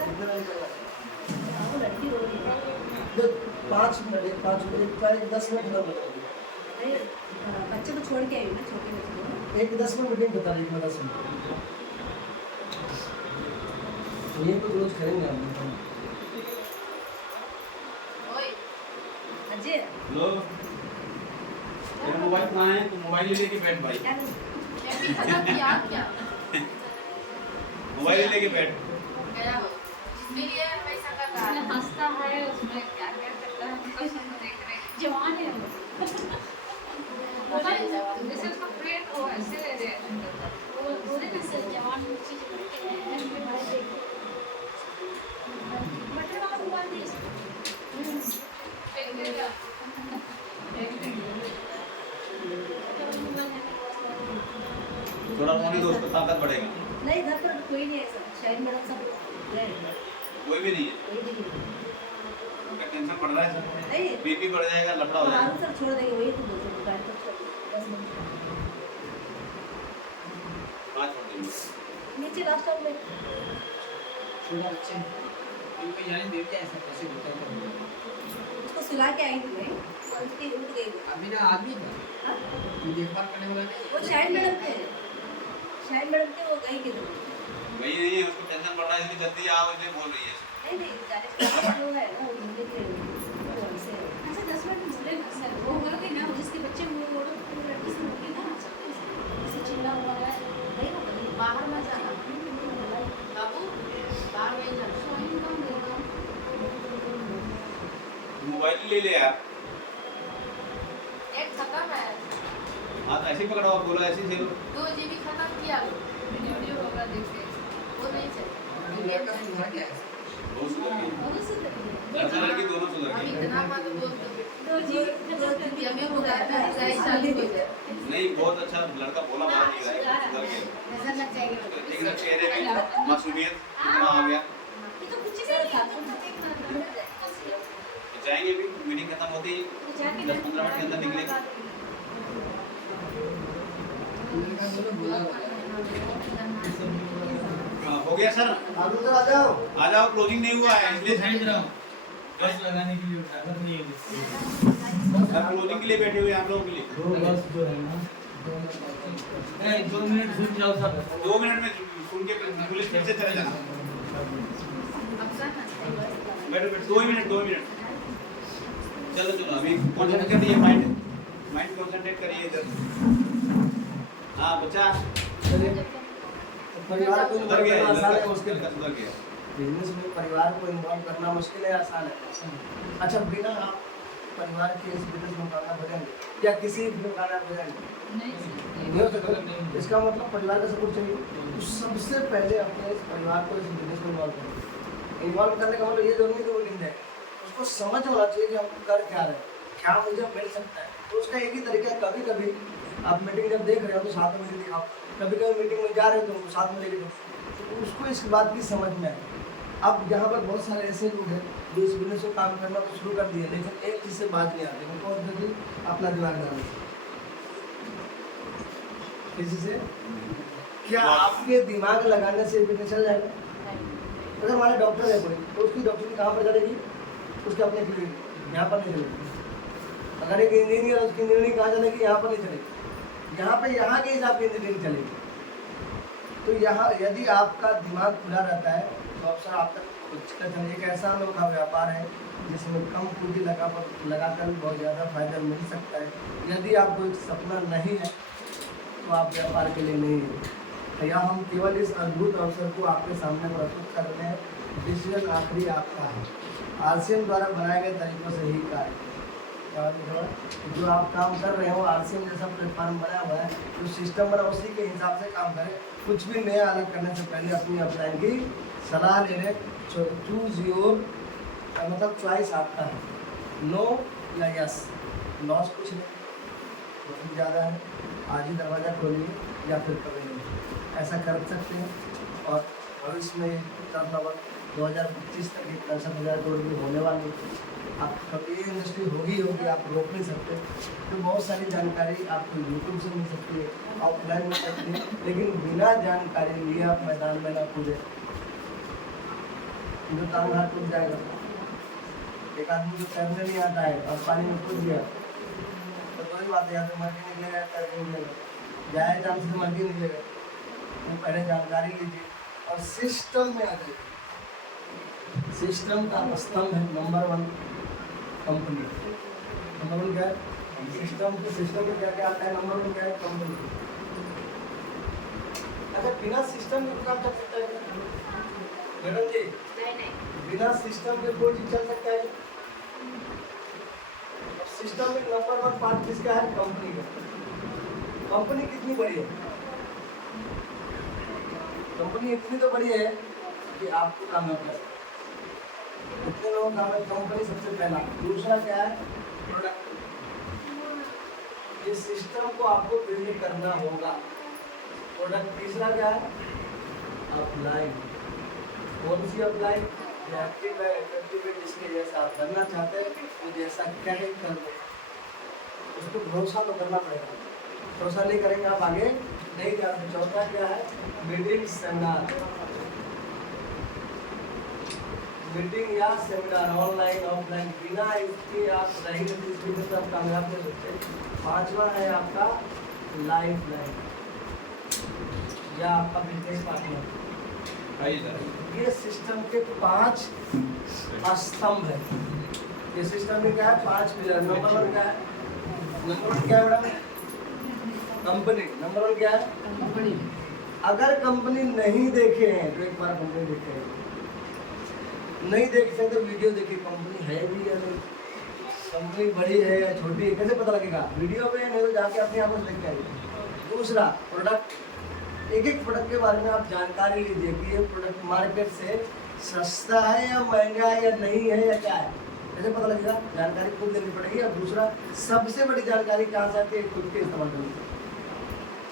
कितना निकलना है, वो लड़की रो रही है। तो 5 मिनट 5 मिनट 10 मिनट में बताइए, अरे, बच्चे को छोड़ के आई हूँ ना, छोटे बच्चे को। एक 10 मिनट मीटिंग बता रही है, 10 मिनट ये तो रोज करेंगे हम। ओए अजय लो तेरा मोबाइल कहाँ है, तू मोबाइल ही लेके बैठ भाई, क्या कर- मैं भी खत्म किया क्या मोबाइल ही लेके बैठ। गया हो जिसमें लिए पैसा का था उसमें हंसता है, उसमें क्या क्या करता है उनको सब देख रहे हैं। जवान है वो जैसे उसका ब्रेन हो ऐसे ले रहे हैं वो बोले ना सर जवान चीज करते हैं इसमें बड़े देख बटर वाला मोबाइल दे फेंक देगा फेंक देगा थोड़ा मोनी तो उसको ताकत बढ़ेगा, नहीं घर पर कोई नहीं है सर, शायद मैडम सब गए हैं। कोई भी नहीं है, कोई नहीं है। उनका टेंशन बढ़ रहा है सर, नहीं बीपी बढ़ जाएगा, लफड़ा हो मालूम जाएगा। सर छोड़ देंगे, वही तो बोलते हैं दुकान तक छोड़ 10 मिनट कहाँ छोड़ देंगे, नीचे लास्ट टाइम में छोटा बच्चे इनको जाने दे दिया, ऐसा कैसे होता है। उसको सुला के आई थी मैं, और उसकी उठ गई वो। अभी ना आदमी था, हाँ? ये देखभाल करने वाला नहीं। वो शायद मैडम थे, शायद मैडम थे, वो गई किधर। वही नहीं है, उसको टेंशन बढ़ रहा है, इसलिए जल्दी आओ इसलिए बोल रही है। नहीं नहीं जाने वो है ना, वो हिंदी के वो ऐसे है। अच्छा 10 मिनट बोले ना सर वो बोल रही ना जिसके बच्चे वो लड़की से बोली ना ऐसे चिल्ला हुआ है नहीं हो गई बाहर मत जाना बाबू बाहर नहीं जाना सोइन कौन देगा मोबाइल ले ले यार, एक खत्म है हाथ ऐसे ही पकड़ो, बोलो ऐसे ही 2 GB खत्म किया वीडियो होगा देखते वो नहीं अभी लड़का चल सुधर गया है। बहुत सुधर गई, बहुत सुंदर लड़का लड़की दोनों सुधर अभी गई। इतना मत बोल दो 2 GB खत्म कि अभी बुलाया था गाइस चालू हो गया नहीं बहुत अच्छा लड़का, बोला बात नहीं रहा है, सुधर गया। नजर लग जाएगी लेकिन अब चेहरे में मासूमियत कितना आ गया। ये तो कुछ सर नहीं खाते जाएंगे भी, मीटिंग खत्म होती ही 10-15 मिनट के अंदर निकलेंगे। लड़का बोलो बोला हाँ, हो गया सर, आलू तो आ जाओ। आ जाओ, क्लोजिंग नहीं हुआ है इसलिए खरीद रहा हूँ। बस लगाने के लिए उठा कर नहीं है सर क्लोजिंग के लिए बैठे हुए हैं आप लोगों के लिए दो बस जो है ना नहीं 2 मिनट सुन जाओ सब 2 मिनट में सुन के पुलिस फिर से चले जाना बैठो बैठो 2 मिनट चलो अभी कॉन्सेंट्रेट करिए माइंड कॉन्सेंट्रेट करिए इधर हाँ बच्चा परिवार को सुधर गया आसान है, मुश्किल मुश्किल का सुधर गया बिजनेस में परिवार को इन्वॉल्व करना मुश्किल है, आसान है। अच्छा, बिना आप परिवार के इस बिजनेस में कामयाब हो जाएंगे या किसी भी में कामयाब हो जाएंगे? नहीं हो सकता। इसका मतलब परिवार का सपोर्ट चाहिए। तो सबसे पहले अपने इस परिवार को इस बिजनेस में इन्वॉल्व करें। इन्वॉल्व करने का मतलब ये जरूरी नहीं कि वो लिंक है, उसको समझ होना चाहिए कि हम कर क्या रहे हैं, क्या मुझे मिल सकता है। तो उसका एक ही तरीका है, कभी कभी आप मीटिंग जब देख रहे हो तो साथ में दिखाओ, कभी कभी मीटिंग में जा रहे हो तो साथ में लेके जाओ, तो उसको इस बात की समझ में आए। अब यहाँ पर बहुत सारे ऐसे लोग हैं जो इस बिजनेस को काम करना तो शुरू कर दिए, लेकिन एक चीज़ से बात नहीं आती, उनको अपना दिमाग डालना। किसी से क्या आपके दिमाग लगाने से बिजनेस चल जाएगा? अगर हमारे डॉक्टर है कोई तो उसकी डॉक्टरी कहाँ पर चलेगी? उसके अपने क्लिनिक, यहाँ पर नहीं चलेगी। अगर एक इंजीनियर है उसकी इंजीनियरिंग कहाँ चलेगी? यहाँ पर नहीं चलेगी। यहाँ पे यहाँ के हिसाब की इंजीनियरिंग चलेगी। तो यहाँ यदि आपका दिमाग खुला रहता है तो अवसर आप तक पहुँचता है। एक ऐसा अनोखा व्यापार है जिसमें कम पूंजी लगाकर बहुत ज़्यादा फायदा मिल सकता है। यदि आपको एक सपना नहीं है तो आप व्यापार के लिए नहीं है। तो यहाँ हम केवल इस अद्भुत अवसर को आपके सामने प्रस्तुत कर रहे हैं। डिसीजन आखिरी आपका है। RCM द्वारा बनाए गए तरीकों से ही कार्य जो आप काम कर रहे हो, RCM जैसा प्लेटफॉर्म बना हुआ है, जो सिस्टम बना उसी के हिसाब से काम करें। कुछ भी नया अलग करने से पहले अपनी अपलाइन की सलाह ले लें। चूज योर मतलब चॉइस आपका है, नो या यस। लॉस कुछ नहीं, बहुत ज़्यादा है। आज ही दरवाज़ा खोलिए या फिर कभी नहीं, ऐसा कर सकते हैं। और भविष्य में टर्नओवर 2025 तक 65,000 करोड़ की होने वाली है। आप कभी ये इंडस्ट्री होगी, आप रोक नहीं सकते। तो बहुत सारी जानकारी आपको यूट्यूब से मिल सकती है, ऑफलाइन मिल सकती है, लेकिन बिना जानकारी लिए आप मैदान में ना कूदे तो टांग हाथ टूट जाएगा। एक आदमी को तैरने नहीं आता है और पानी में कूद गया तो कोई बात है, या तो मर के निकलेगा या तैर के निकलेगा, जाए चांस से मर के निकलेगा। तो पहले जानकारी लीजिए और सिस्टम में आ जाइए। सिस्टम का स्तंभ है नंबर 1 कंपनी। नंबर 1 क्या है? सिस्टम में क्या क्या आता है? नंबर 1 क्या है? कंपनी। अच्छा, बिना सिस्टम के काम चल सकता है मैडम जी? बिना सिस्टम के कोई चीज चल सकता है? सिस्टम में नंबर 1 पार्ट किसका है? कंपनी का। कंपनी कितनी बड़ी है? कंपनी इतनी तो बड़ी है कि आपको कामयाब कर सकते। कितने लोग काम है? कंपनी सबसे पहला। दूसरा क्या है? प्रोडक्ट। इस सिस्टम को आपको बिल्ड करना होगा। प्रोडक्ट। तीसरा क्या है? अपलाइन। कौन सी अपलाइन? एक्टिव है, इफेक्टिव है, जिसके जैसा आप बनना चाहते हैं वो जैसा क्या कर दो। उसको भरोसा तो करना पड़ेगा। भरोसा नहीं करेंगे आप आगे नहीं जा सकते। चौथा क्या है? Meeting seminar. मीटिंग या सेमिनार ऑनलाइन ऑफलाइन, बिना इसके आप नहीं बिजनेस आप कामयाब हो सकते। 5वां है आपका लाइफ लाइन या आपका बिजनेस पार्टनर। ये सिस्टम के 5 स्तंभ है। ये सिस्टम में क्या है? 5 पिलर। नंबर 1 क्या है? नंबर 1 क्या है मैडम? कंपनी। नंबर 1 क्या है? कंपनी। अगर कंपनी नहीं देखे हैं तो एक बार कंपनी देखे हैं, नहीं देख सकते तो वीडियो देखिए कंपनी है भी या नहीं, कंपनी बड़ी है या छोटी है, कैसे पता लगेगा? वीडियो पे नहीं तो जाके अपनी आंखों से देख के आइए। दूसरा प्रोडक्ट। एक एक प्रोडक्ट के बारे में आप जानकारी लीजिए कि ये प्रोडक्ट मार्केट से सस्ता है या महंगा है या नहीं है या क्या है, कैसे पता लगेगा? जानकारी खुद लेनी पड़ेगी। और दूसरा सबसे बड़ी जानकारी कहाँ से आती है? खुद के इस्तेमाल करनी।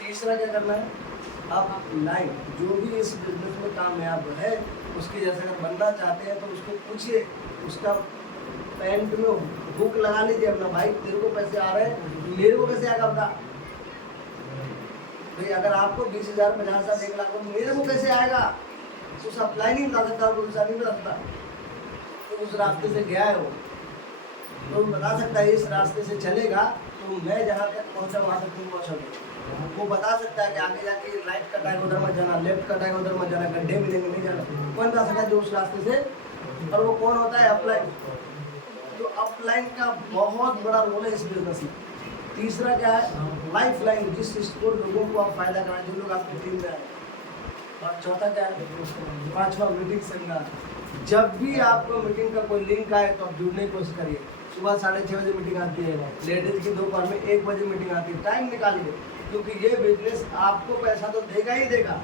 तीसरा क्या करना है? आप लाइन। जो भी इस बिजनेस में कामयाब है उसकी जैसे अगर बनना चाहते हैं तो उसको पूछिए, उसका पैंट में हुक लगा लीजिए अपना, भाई तेरे को पैसे आ रहे हैं, मेरे को कैसे आएगा बता। भाई अगर आपको 20,000 50,000 1 लाख तो मेरे को कैसे आएगा? उस अप्लाई नहीं बता सकता, दूसरा नहीं बता सकता। तो उस रास्ते से गया है वो, तो बता सकता है इस रास्ते से चलेगा तो मैं जहाँ तक पहुँचा वहाँ तक तुम पहुँचोगे। वो बता सकता है कि आगे जाके राइट कट आएगा उधर मत जाना, लेफ्ट कट आएगा उधर मत जाना, गड्ढे मिलेंगे नहीं जाना। कौन बता सकता है जो उस रास्ते से, और वो कौन होता है? अपलाइन। तो अपलाइन का बहुत बड़ा रोल है इस बिजनेस में। तीसरा क्या है? लाइफ लाइन, जिसको लोगों को आप फायदा कराएं, जो लोग आपकी टीम में आए। और चौथा क्या है? पांचवा मीटिंग सेमिनार। जब भी आपको मीटिंग का कोई लिंक आए तो आप जुड़ने की कोशिश करिए। सुबह 6:30 बजे मीटिंग आती है, लेडीज की दोपहर में 1 बजे मीटिंग आती है। टाइम निकालिए, क्योंकि ये बिजनेस आपको पैसा तो देगा ही देगा,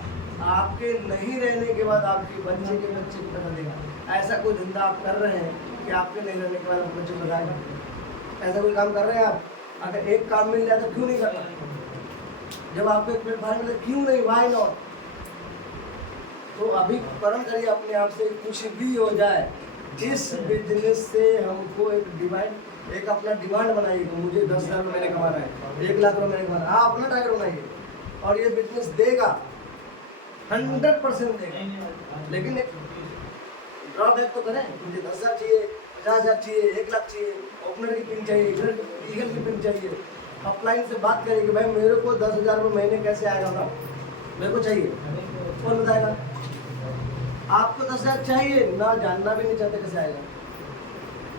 आपके नहीं रहने के बाद आपके बच्चे के बच्चे को पैसा देगा। ऐसा कोई धंधा आप कर रहे हैं कि आपके नहीं रहने के बाद आपके बच्चे को बताएगा? ऐसा कोई काम कर रहे हैं आप? अगर एक काम मिल जाए तो क्यों नहीं करना? जब आपको एक प्लेटफॉर्म मिले क्यों नहीं, वाई नॉट? तो अभी कर्म करिए अपने आप से, कुछ भी हो जाए इस बिजनेस से हमको एक अपना डिमांड बनाइए कि मुझे 10,000 रुपये मैंने कमाना है, 1 लाख रुपये मैंने कमाना है। हाँ, अपना टारगेट बनाइए और ये बिजनेस देगा, 100% देगा। लेकिन एक ड्रॉबैक तो करें, मुझे 10,000 चाहिए, 50,000 चाहिए, 1 लाख चाहिए, ओपनर की पिन चाहिए, ईगल की पिन चाहिए। अपलाइन से बात करें कि भाई मेरे को 10,000 रुपये महीने कैसे आएगा, ना मेरे को चाहिए, कौन बताएगा? आपको 10,000 चाहिए ना, जानना भी नहीं चाहते कैसे आएगा।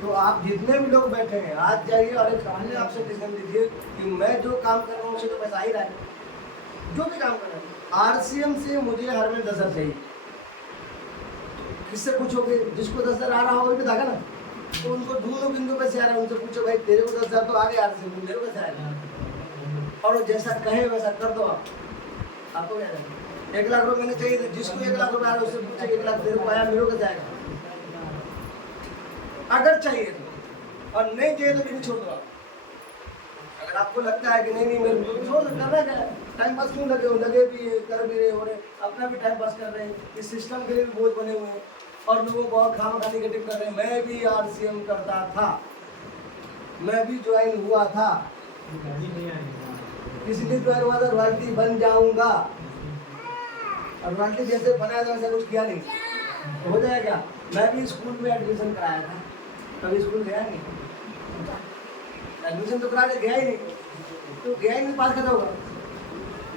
तो आप जितने भी लोग बैठे हैं आज जाइए और एक सामने आपसे डिसीजन लीजिए कि मैं जो काम कर रहा हूँ उसे तो पैसा ही रहा है, जो भी काम कर रहे हैं। RCM से मुझे हर महीने 10,000 चाहिए। किससे पूछोगे? जिसको 10,000 आ रहा होगा भी बताएगा ना। तो उनको ढूंढो किनको पैसे आ रहा है, उनसे पूछो भाई तेरे को 10,000 तो आ गया RCM, मेरे को पैसे आएगा। और जैसा कहे वैसा कर दो आप, आपको क्या है? 1 लाख रुपये मैंने चाहिए थे, जिसको 1 लाख रुपये आ रहा है उससे पूछे 1 लाख तेरे को आया, मेरे को जाएगा। अगर चाहिए तो, और नहीं चाहिए तो भी छोड़ दो आप। अगर आपको लगता है कि नहीं मेरे को छोड़ दो, करना क्या है? टाइम पास क्यों लगे भी कर भी रहे हो रहे, अपना भी टाइम पास कर रहे हैं, इस सिस्टम के लिए भी बोझ बने हुए हैं और लोगों को और खाना निगेटिव कर रहे हैं। मैं भी RCM करता था, मैं भी ज्वाइन हुआ था, इसलिए ज्वाइन हुआ था, रॉयल्टी बन जाऊंगा। और रॉयल्टी जैसे बनाया था वैसे कुछ किया नहीं, तो हो जाएगा क्या? मैं भी स्कूल में एडमिशन कराया था, कभी स्कूल गया नहीं, एडमिशन तो करा गया ही नहीं, तो गया ही नहीं, पास कैसा होगा?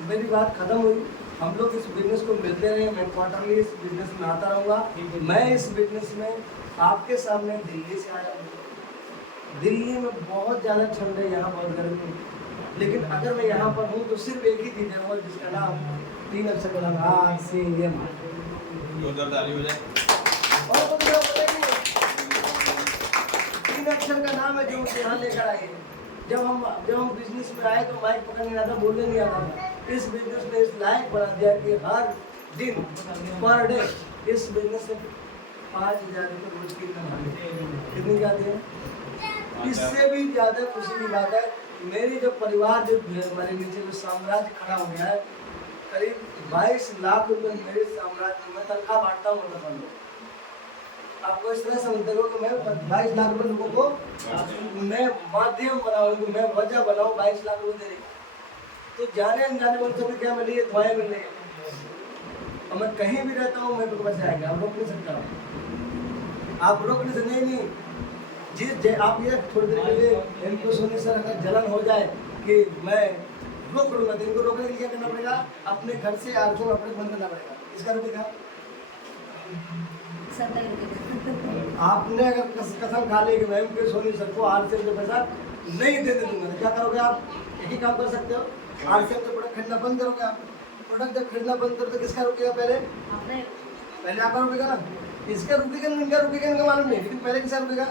मेरी बात खत्म हुई। हम लोग इस बिजनेस को मिलते रहे, मैं क्वार्टरली इस बिजनेस में आता रहूँगा। मैं इस बिजनेस में आपके सामने दिल्ली से आया हूँ। दिल्ली में बहुत ज़्यादा ठंड है, यहाँ बहुत गर्मी है, लेकिन अगर मैं यहाँ पर हूँ तो सिर्फ एक ही चीज़ है, जिसका नाम 3 अक्षर का नाम RCM। और तो मेरा पता ही नहीं, 3 अक्षर का नाम है जो मुझे यहाँ लेकर आए। जब हम बिजनेस में आए तो माइक पकड़ नहीं आता, बोलने नहीं आता था। इस बिजनेस ने इस लायक बना दिया कि हर दिन पर डे इस बिजनेस से 5,000 रुपये रोज की कमाई। कितनी जाती है? इससे भी ज़्यादा खुशी की बात है, मेरी जो परिवार जो हमारे नीचे जो साम्राज्य खड़ा हो गया है, करीब 22 लाख रुपये मेरे साम्राज्य में तनख्वाह बांटता हूँ। मतलब आपको इस तरह समझते हो कि मैं 22 लाख रुपये लोगों को मैं माध्यम बनाऊँ, मैं वजह बनाऊँ 22 लाख रुपये देने। तो जाने अनजाने में तो क्या मिली है, दुआएं मिल रही है। और मैं कहीं भी रहता हूँ मेरे को पैसे आएंगे, आप रोक नहीं सकता, आप रोक नहीं सकते। नहीं जिस आप ये थोड़ी देर के लिए इनको सोनी सर अगर जलन हो जाए कि मैं रोक लूँगा, तो इनको रोकने के लिए क्या करना पड़ेगा? अपने घर से RCM अपने बंद करना पड़ेगा। इसका रुपये आपने अगर कसम खा ली कि मैं MP सोनी सर को RCM से पैसा नहीं देने दूंगा, तो क्या करोगे आप? एक ही काम कर सकते हो, RCM से प्रोडक्ट खरीदना बंद करोगे। आप प्रोडक्ट जब खरीदना बंद करो तो किसका रुकेगा? पहले आपका रुकेगा ना। इसका रुकेगा नहीं, इनका रुकेगा, इनका मालूम नहीं, लेकिन पहले किसका रुकेगा?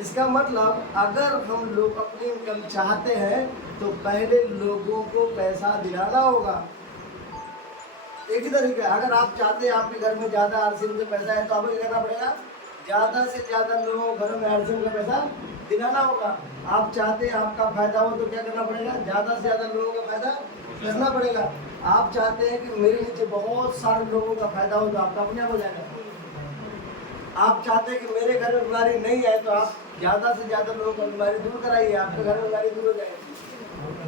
इसका मतलब अगर हम लोग अपनी इनकम चाहते हैं तो पहले लोगों को पैसा दिलाना होगा। एक ही तरीका है, अगर आप चाहते हैं आपके घर में ज़्यादा RCM से पैसा है तो आपको क्या करना पड़ेगा? ज़्यादा से ज़्यादा लोगों को घरों में RCM का पैसा दिलाना होगा। आप चाहते हैं आपका फायदा हो तो क्या करना पड़ेगा? ज़्यादा से ज़्यादा लोगों का फायदा करना पड़ेगा। आप चाहते हैं कि मेरे नीचे बहुत सारे लोगों का फायदा हो तो आपका अपने आप हो जाएगा। आप चाहते हैं कि मेरे घर में बीमारी नहीं आए तो आप ज़्यादा से ज़्यादा लोगों को बीमारी दूर कराइए, आपके घर में बीमारी दूर हो जाएगी।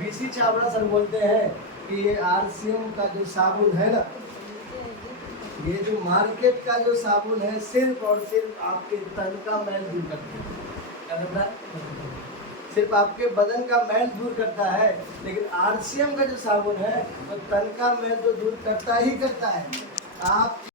BC छाबड़ा सर बोलते हैं कि ये RCM का जो साबुन है ना, ये जो मार्केट का जो साबुन है सिर्फ और सिर्फ आपके तन का मैल दूर करता है। क्या करता है? सिर्फ आपके बदन का मैल दूर करता है, लेकिन RCM का जो साबुन है वो तन का मैल तो दूर करता ही करता है। आप